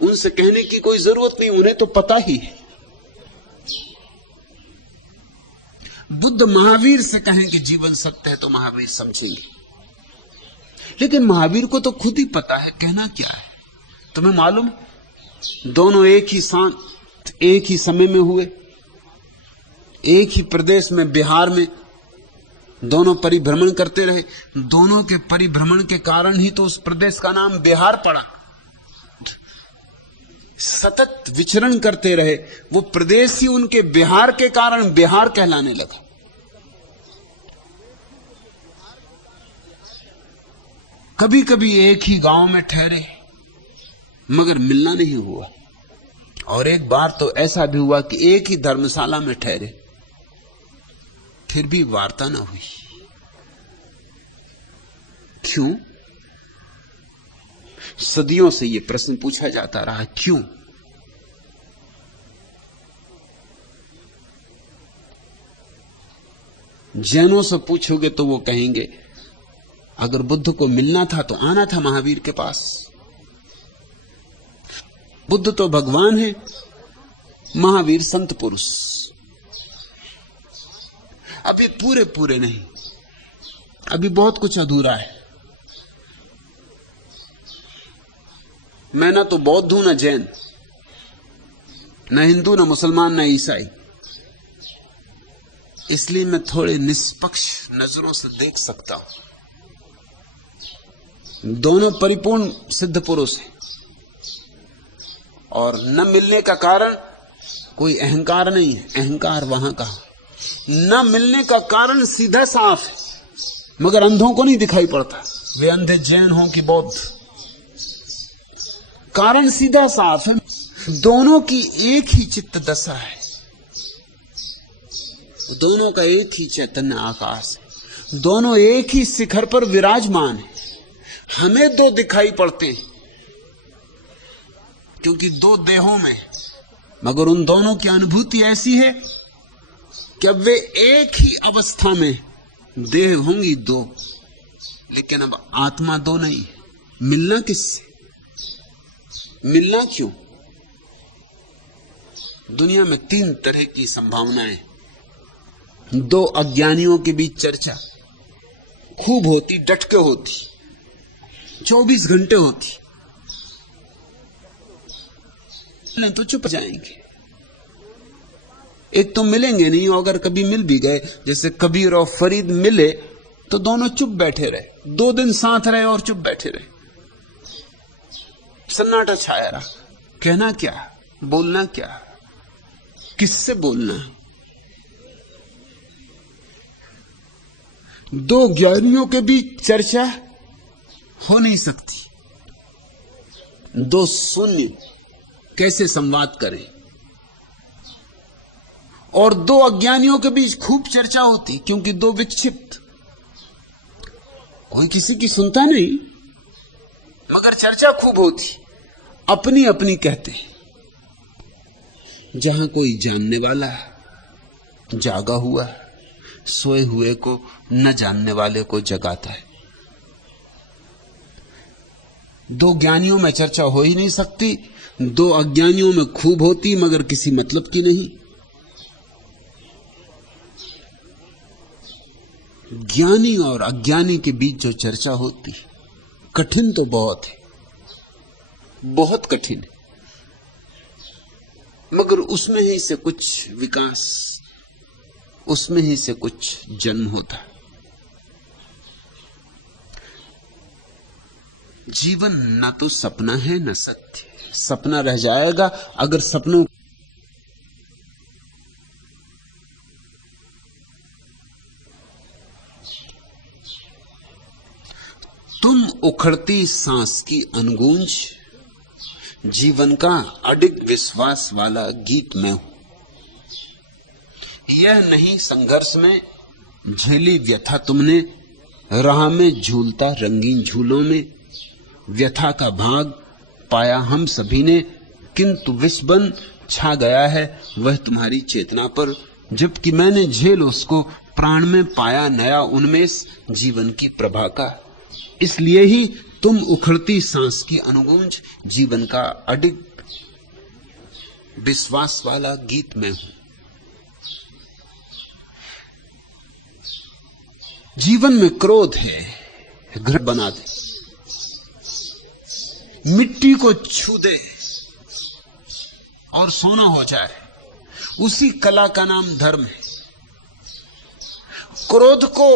उनसे कहने की कोई जरूरत नहीं, उन्हें तो पता ही है। बुद्ध महावीर से कहें कि जीवन सत्य है तो महावीर समझेंगे, लेकिन महावीर को तो खुद ही पता है कहना क्या है। तुम्हें मालूम, दोनों एक ही साथ एक ही समय में हुए, एक ही प्रदेश में, बिहार में, दोनों परिभ्रमण करते रहे। दोनों के परिभ्रमण के कारण ही तो उस प्रदेश का नाम बिहार पड़ा। सतत विचरण करते रहे, वो प्रदेश ही उनके बिहार के कारण बिहार कहलाने लगा। कभी कभी एक ही गांव में ठहरे मगर मिलना नहीं हुआ, और एक बार तो ऐसा भी हुआ कि एक ही धर्मशाला में ठहरे फिर भी वार्ता न हुई। क्यों? सदियों से यह प्रश्न पूछा जाता रहा, क्यों? जैनों से पूछोगे तो वो कहेंगे अगर बुद्ध को मिलना था तो आना था महावीर के पास। बुद्ध तो भगवान है, महावीर संत पुरुष। अभी पूरे नहीं, अभी बहुत कुछ अधूरा है। मैं ना तो बौद्ध हूं, ना जैन, न हिंदू, न मुसलमान, न ईसाई। इसलिए मैं थोड़े निष्पक्ष नजरों से देख सकता हूं। दोनों परिपूर्ण सिद्ध पुरुष हैं, और न मिलने का कारण कोई अहंकार नहीं है। अहंकार वहां का, न मिलने का कारण सीधा साफ है, मगर अंधों को नहीं दिखाई पड़ता, वे अंधे जैन हों कि बौद्ध। कारण सीधा साफ है, दोनों की एक ही चित्त दशा है, दोनों का एक ही चैतन्य आकाश है, दोनों एक ही शिखर पर विराजमान है। हमें दो दिखाई पड़ते हैं क्योंकि दो देहों में, मगर उन दोनों की अनुभूति ऐसी है कि अब वे एक ही अवस्था में, देह होंगी दो, लेकिन अब आत्मा दो नहीं। मिलना किससे? मिलना क्यों? दुनिया में 3 तरह की संभावनाएं। 2 अज्ञानियों के बीच चर्चा खूब होती, डट के होती, 24 घंटे होती, नहीं तो चुप जाएंगे। एक तो मिलेंगे नहीं, और अगर कभी मिल भी गए, जैसे कबीर और फरीद मिले, तो दोनों चुप बैठे रहे, 2 दिन साथ रहे और चुप बैठे रहे, सन्नाटा छाया रहा। कहना क्या, बोलना क्या, किससे बोलना? 2 ज्ञानियों के बीच चर्चा हो नहीं सकती। 2 शून्य कैसे संवाद करें? और 2 अज्ञानियों के बीच खूब चर्चा होती, क्योंकि 2 विक्षिप्त, कोई किसी की सुनता नहीं, मगर चर्चा खूब होती, अपनी अपनी कहते। जहां कोई जानने वाला जागा हुआ सोए हुए को न जानने वाले को जगाता है। 2 ज्ञानियों में चर्चा हो ही नहीं सकती, 2 अज्ञानियों में खूब होती, मगर किसी मतलब की नहीं। ज्ञानी और अज्ञानी के बीच जो चर्चा होती, कठिन तो बहुत है, बहुत कठिन है, मगर उसमें ही से कुछ विकास, उसमें ही से कुछ जन्म होता है। जीवन ना तो सपना है न सत्य। सपना रह जाएगा अगर सपनों तुम उखड़ती सांस की अनगूंज, जीवन का अडिग विश्वास वाला गीत मैं हूं। यह नहीं संघर्ष में झेली व्यथा तुमने, राह में झूलता रंगीन झूलों में व्यथा का भाग पाया हम सभी ने, किंतु विष बन छा गया है वह तुम्हारी चेतना पर, जबकि मैंने झेल उसको प्राण में पाया नया उन्मेष जीवन की प्रभा का। इसलिए ही तुम उखड़ती सांस की अनुगूंज, जीवन का अडिग विश्वास वाला गीत मैं हूं। जीवन में क्रोध है, घर बना दे, मिट्टी को छू दे और सोना हो जाए, उसी कला का नाम धर्म है। क्रोध को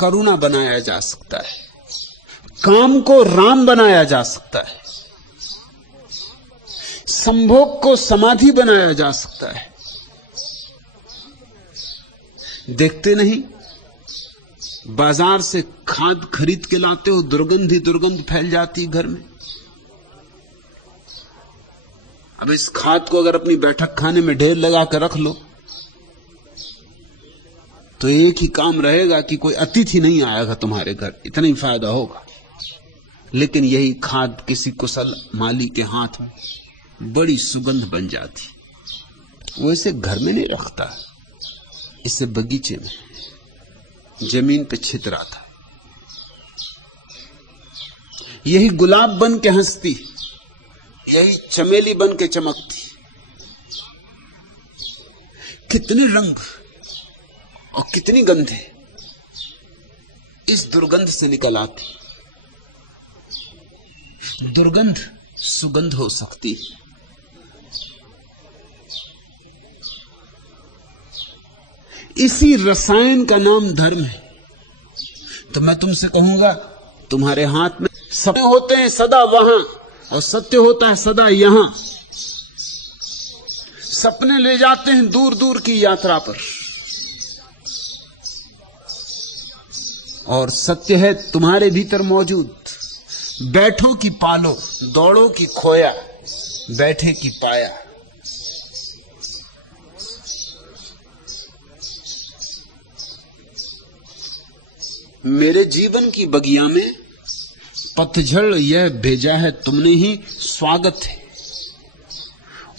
करुणा बनाया जा सकता है, काम को राम बनाया जा सकता है, संभोग को समाधि बनाया जा सकता है। देखते नहीं, बाजार से खाद खरीद के लाते हो, दुर्गंध ही दुर्गंध फैल जाती घर में। अब इस खाद को अगर अपनी बैठक खाने में ढेर लगा कर रख लो तो एक ही काम रहेगा कि कोई अतिथि नहीं आएगा तुम्हारे घर, इतना ही फायदा होगा। लेकिन यही खाद किसी कुशल माली के हाथ में बड़ी सुगंध बन जाती। वो इसे घर में नहीं रखता, इसे बगीचे में जमीन पे छितराता। यही गुलाब बन के हंसती, यही चमेली बन के चमकती। कितने रंग और कितनी गंधे इस दुर्गंध से निकल आती। दुर्गंध सुगंध हो सकती। इसी रसायन का नाम धर्म है। तो मैं तुमसे कहूंगा, तुम्हारे हाथ में सपने होते हैं सदा वहां, और सत्य होता है सदा यहां। सपने ले जाते हैं दूर दूर की यात्रा पर, और सत्य है तुम्हारे भीतर मौजूद। बैठो कि पालो, दौड़ो कि खोया, बैठे कि पाया। मेरे जीवन की बगिया में पतझड़ यह भेजा है तुमने ही, स्वागत है।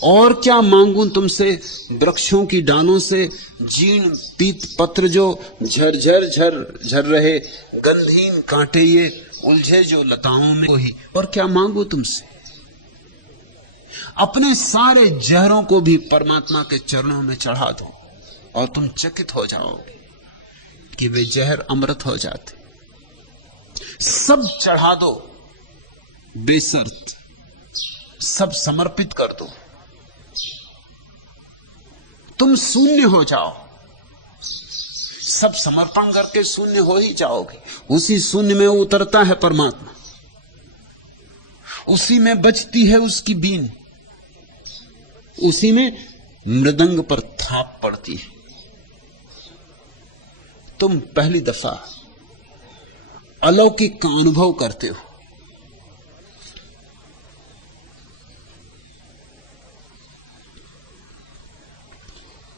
और क्या मांगूं तुमसे, वृक्षों की डालों से जीर्ण पीत पत्र जो झरझर झर झर रहे, गंधहीन कांटे ये उलझे जो लताओं में ही। और क्या मांगूं तुमसे, अपने सारे जहरों को भी परमात्मा के चरणों में चढ़ा दो और तुम चकित हो जाओगे कि वे जहर अमृत हो जाते। सब चढ़ा दो बेशर्त, सब समर्पित कर दो, तुम शून्य हो जाओ। सब समर्पण करके शून्य हो ही जाओगे। उसी शून्य में उतरता है परमात्मा, उसी में बजती है उसकी बीन, उसी में मृदंग पर थाप पड़ती है। तुम पहली दफा अलौकिक का अनुभव करते हो।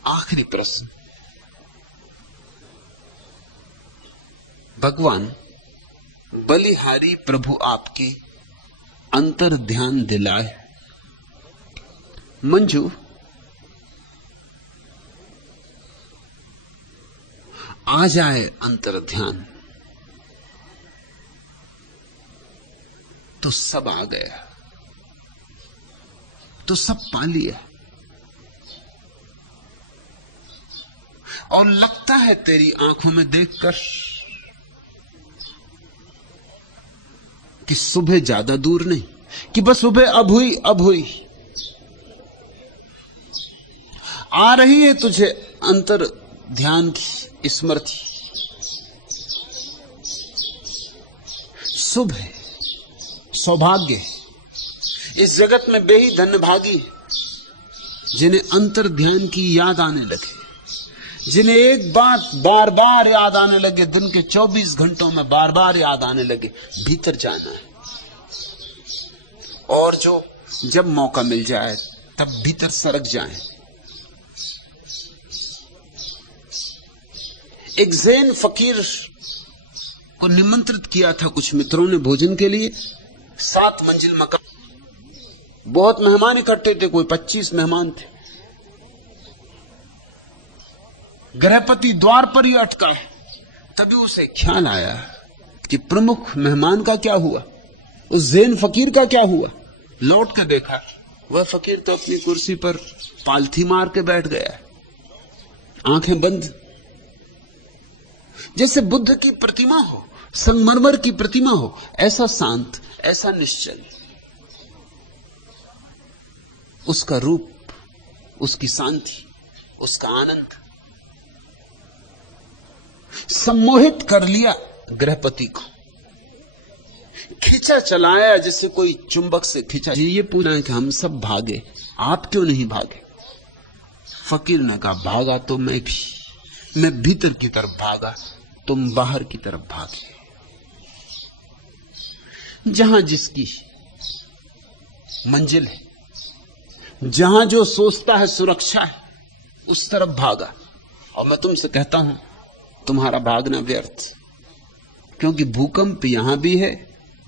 आखिरी प्रश्न, भगवान बलिहारी प्रभु आपकी अंतर ध्यान दिलाए। मंजू, आ जाए अंतर ध्यान तो सब आ गया, तो सब पा लिया। और लगता है तेरी आंखों में देखकर कि सुबह ज्यादा दूर नहीं, कि बस सुबह अब हुई, अब हुई। आ रही है तुझे अंतर ध्यान की स्मृति। शुभ है, सौभाग्य। इस जगत में वे ही धन्यभागी जिन्हें अंतर ध्यान की याद आने लगे, जिन्हें एक बात बार बार याद आने लगे, दिन के 24 घंटों में बार बार याद आने लगे, भीतर जाना है। और जो जब मौका मिल जाए तब भीतर सरक जाएं। एक जैन फकीर को निमंत्रित किया था कुछ मित्रों ने भोजन के लिए। 7 मंजिल मकान, बहुत मेहमान इकट्ठे थे, कोई 25 मेहमान थे। गृहपति द्वार पर ही अटका है। तभी उसे ख्याल आया कि प्रमुख मेहमान का क्या हुआ, उस जैन फकीर का क्या हुआ। लौट कर देखा, वह फकीर तो अपनी कुर्सी पर पालथी मार के बैठ गया, आंखें बंद, जैसे बुद्ध की प्रतिमा हो, संगमरमर की प्रतिमा हो, ऐसा शांत, ऐसा निश्चल। उसका रूप, उसकी शांति, उसका आनंद सम्मोहित कर लिया गृहपति को। खींचा चलाया जैसे कोई चुंबक से खींचा। ये पूछा है कि हम सब भागे, आप क्यों नहीं भागे? फकीर ने कहा, भागा तो मैं भी, मैं भीतर की तरफ भागा, तुम बाहर की तरफ भागे। जहां जिसकी मंजिल है, जहां जो सोचता है सुरक्षा है, उस तरफ भागा। और मैं तुमसे कहता हूं, तुम्हारा भागना व्यर्थ, क्योंकि भूकंप यहां भी है,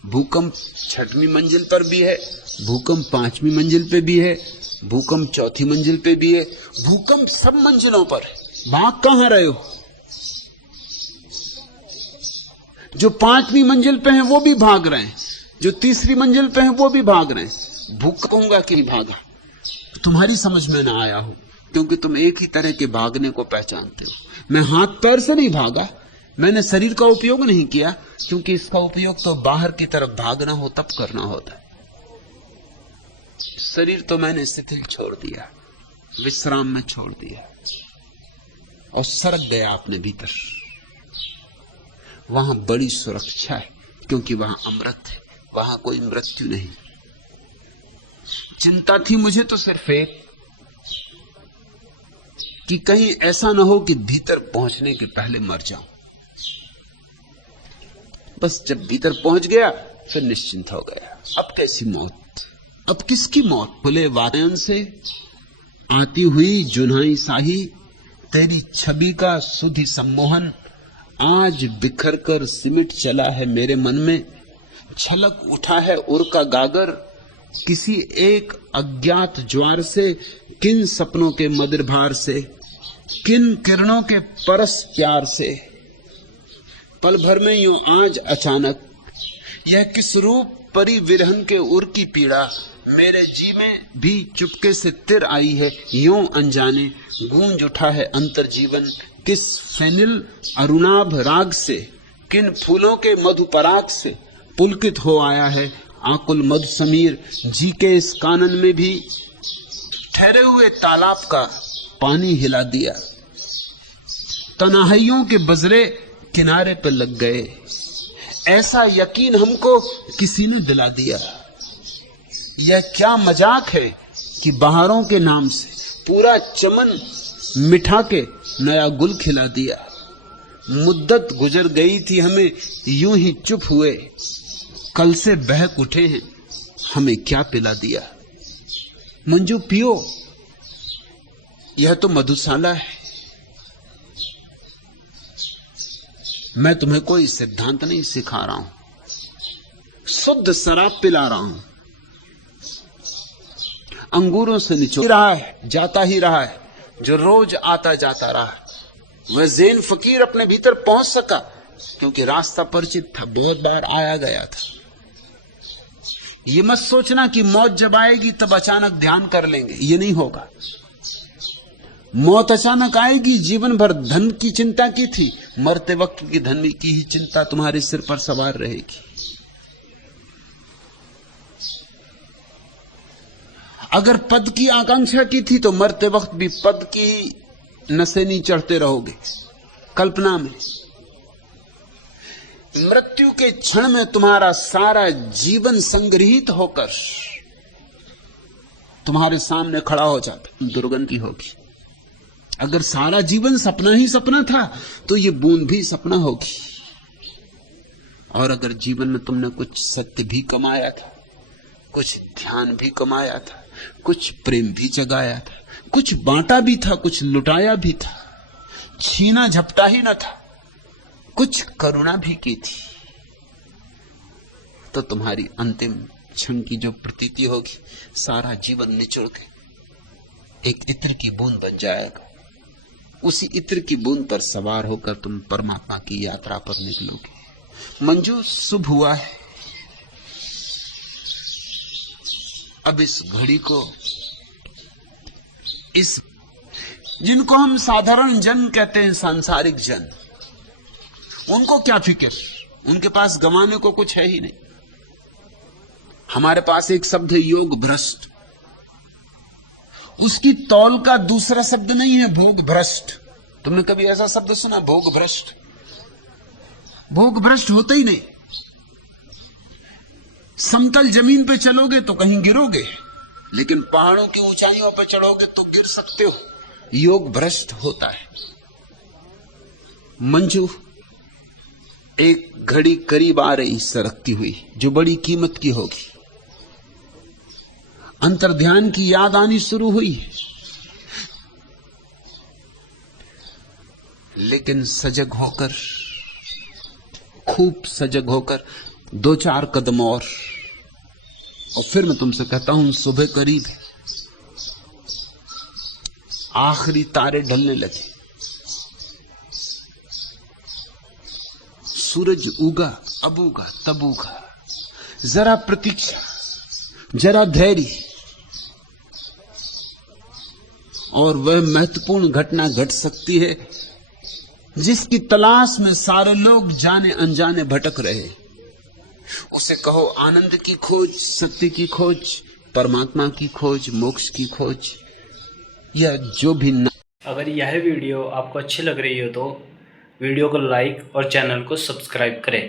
भूकंप 6वीं मंजिल पर भी है, भूकंप 5वीं मंजिल पे भी है, भूकंप 4थी मंजिल पे भी है, भूकंप सब मंजिलों पर है। भाग कहां रहे हो? जो 5वीं मंजिल पे हैं वो भी भाग रहे हैं, जो 3री मंजिल पे हैं वो भी भाग रहे हैं। भूख कहूंगा कि भागा, तुम्हारी समझ में ना आया हो, क्योंकि तुम एक ही तरह के भागने को पहचानते हो। मैं हाथ पैर से नहीं भागा, मैंने शरीर का उपयोग नहीं किया, क्योंकि इसका उपयोग तो बाहर की तरफ भागना हो तब करना होता है। शरीर तो मैंने शिथिल छोड़ दिया, विश्राम में छोड़ दिया और सरक गया अपने भीतर। वहां बड़ी सुरक्षा है, क्योंकि वहां अमृत है, वहां कोई मृत्यु नहीं। चिंता थी मुझे तो सिर्फ एक, कि कहीं ऐसा ना हो कि भीतर पहुंचने के पहले मर जाऊं। बस जब भीतर पहुंच गया फिर निश्चिंत हो गया। अब कैसी मौत, अब किसकी मौत? खुले वातायन से आती हुई जुन्हाई साही, तेरी छवि का सुधि सम्मोहन आज बिखर कर सिमट चला है मेरे मन में। छलक उठा है उर का गागर, किसी एक अज्ञात ज्वार से, किन सपनों के मदिर भार से, किन किरणों के परस प्यार से। पल भर में यूं आज अचानक, यह किस रूप परी विरहन के उर की पीड़ा, मेरे जी में भी चुपके से तिर आई है, यूं अनजाने गूंज उठा है अंतर जीवन। किस फेनिल अरुणाभ राग से, किन फूलों के मधुपराग से पुलकित हो आया है आकुल मधु समीर। जी के इस कानन में भी ठहरे हुए तालाब का पानी हिला दिया। तन्हाइयों के बजरे किनारे पे लग गए, ऐसा यकीन हमको किसी ने दिला दिया। यह क्या मजाक है कि बहारों के नाम से पूरा चमन मिठा के नया गुल खिला दिया। मुद्दत गुजर गई थी हमें यूं ही चुप हुए, कल से बहक उठे हैं हमें क्या पिला दिया। मंजू पियो, यह तो मधुशाला है। मैं तुम्हें कोई सिद्धांत नहीं सिखा रहा हूं, शुद्ध शराब पिला रहा हूं। अंगूरों से निचोड़ रहा है, जाता ही रहा है, जो रोज आता जाता रहा। वह ज़ैन फकीर अपने भीतर पहुंच सका क्योंकि रास्ता परिचित था, बहुत बार आया गया था। ये मत सोचना कि मौत जब आएगी तब अचानक ध्यान कर लेंगे, ये नहीं होगा। मौत अचानक आएगी। जीवन भर धन की चिंता की थी, मरते वक्त की धन की ही चिंता तुम्हारे सिर पर सवार रहेगी। अगर पद की आकांक्षा की थी तो मरते वक्त भी पद की नशेनी चढ़ते रहोगे कल्पना में। मृत्यु के क्षण में तुम्हारा सारा जीवन संग्रहित होकर तुम्हारे सामने खड़ा हो जाता, दुर्गंधी होगी। अगर सारा जीवन सपना ही सपना था तो ये बूंद भी सपना होगी। और अगर जीवन में तुमने कुछ सत्य भी कमाया था, कुछ ध्यान भी कमाया था, कुछ प्रेम भी जगाया था, कुछ बांटा भी था, कुछ लुटाया भी था, छीना झपटा ही न था, कुछ करुणा भी की थी, तो तुम्हारी अंतिम क्षण की जो प्रतीति होगी, सारा जीवन निचोड़ के एक इत्र की बूंद बन जाएगा। उसी इत्र की बूंद पर सवार होकर तुम परमात्मा की यात्रा पर निकलोगे। मंजू, शुभ हुआ है। अब इस घड़ी को, इस जिनको हम साधारण जन कहते हैं, सांसारिक जन, उनको क्या फिक्र, उनके पास गंवाने को कुछ है ही नहीं। हमारे पास एक शब्द है योग भ्रष्ट, उसकी तौल का दूसरा शब्द नहीं है भोग भ्रष्ट। तुमने कभी ऐसा शब्द सुना, भोग भ्रष्ट? भोग भ्रष्ट होता ही नहीं। समतल जमीन पे चलोगे तो कहीं गिरोगे, लेकिन पहाड़ों की ऊंचाइयों पर चढ़ोगे तो गिर सकते हो। योग भ्रष्ट होता है। मंजू, एक घड़ी करीब आ रही सरकती हुई, जो बड़ी कीमत की होगी। अंतर्ध्यान की याद आनी शुरू हुई है, लेकिन सजग होकर, खूब सजग होकर 2-4 कदम और फिर मैं तुमसे कहता हूं सुबह करीब है। आखिरी तारे ढलने लगे, सूरज उगा, अब उगा, तब उगा। जरा प्रतीक्षा, जरा धैर्य, और वह महत्वपूर्ण घटना घट सकती है जिसकी तलाश में सारे लोग जाने अनजाने भटक रहे। उसे कहो आनंद की खोज, सत्य की खोज, परमात्मा की खोज, मोक्ष की खोज, या जो भी अगर यह वीडियो आपको अच्छी लग रही हो तो वीडियो को लाइक और चैनल को सब्सक्राइब करें।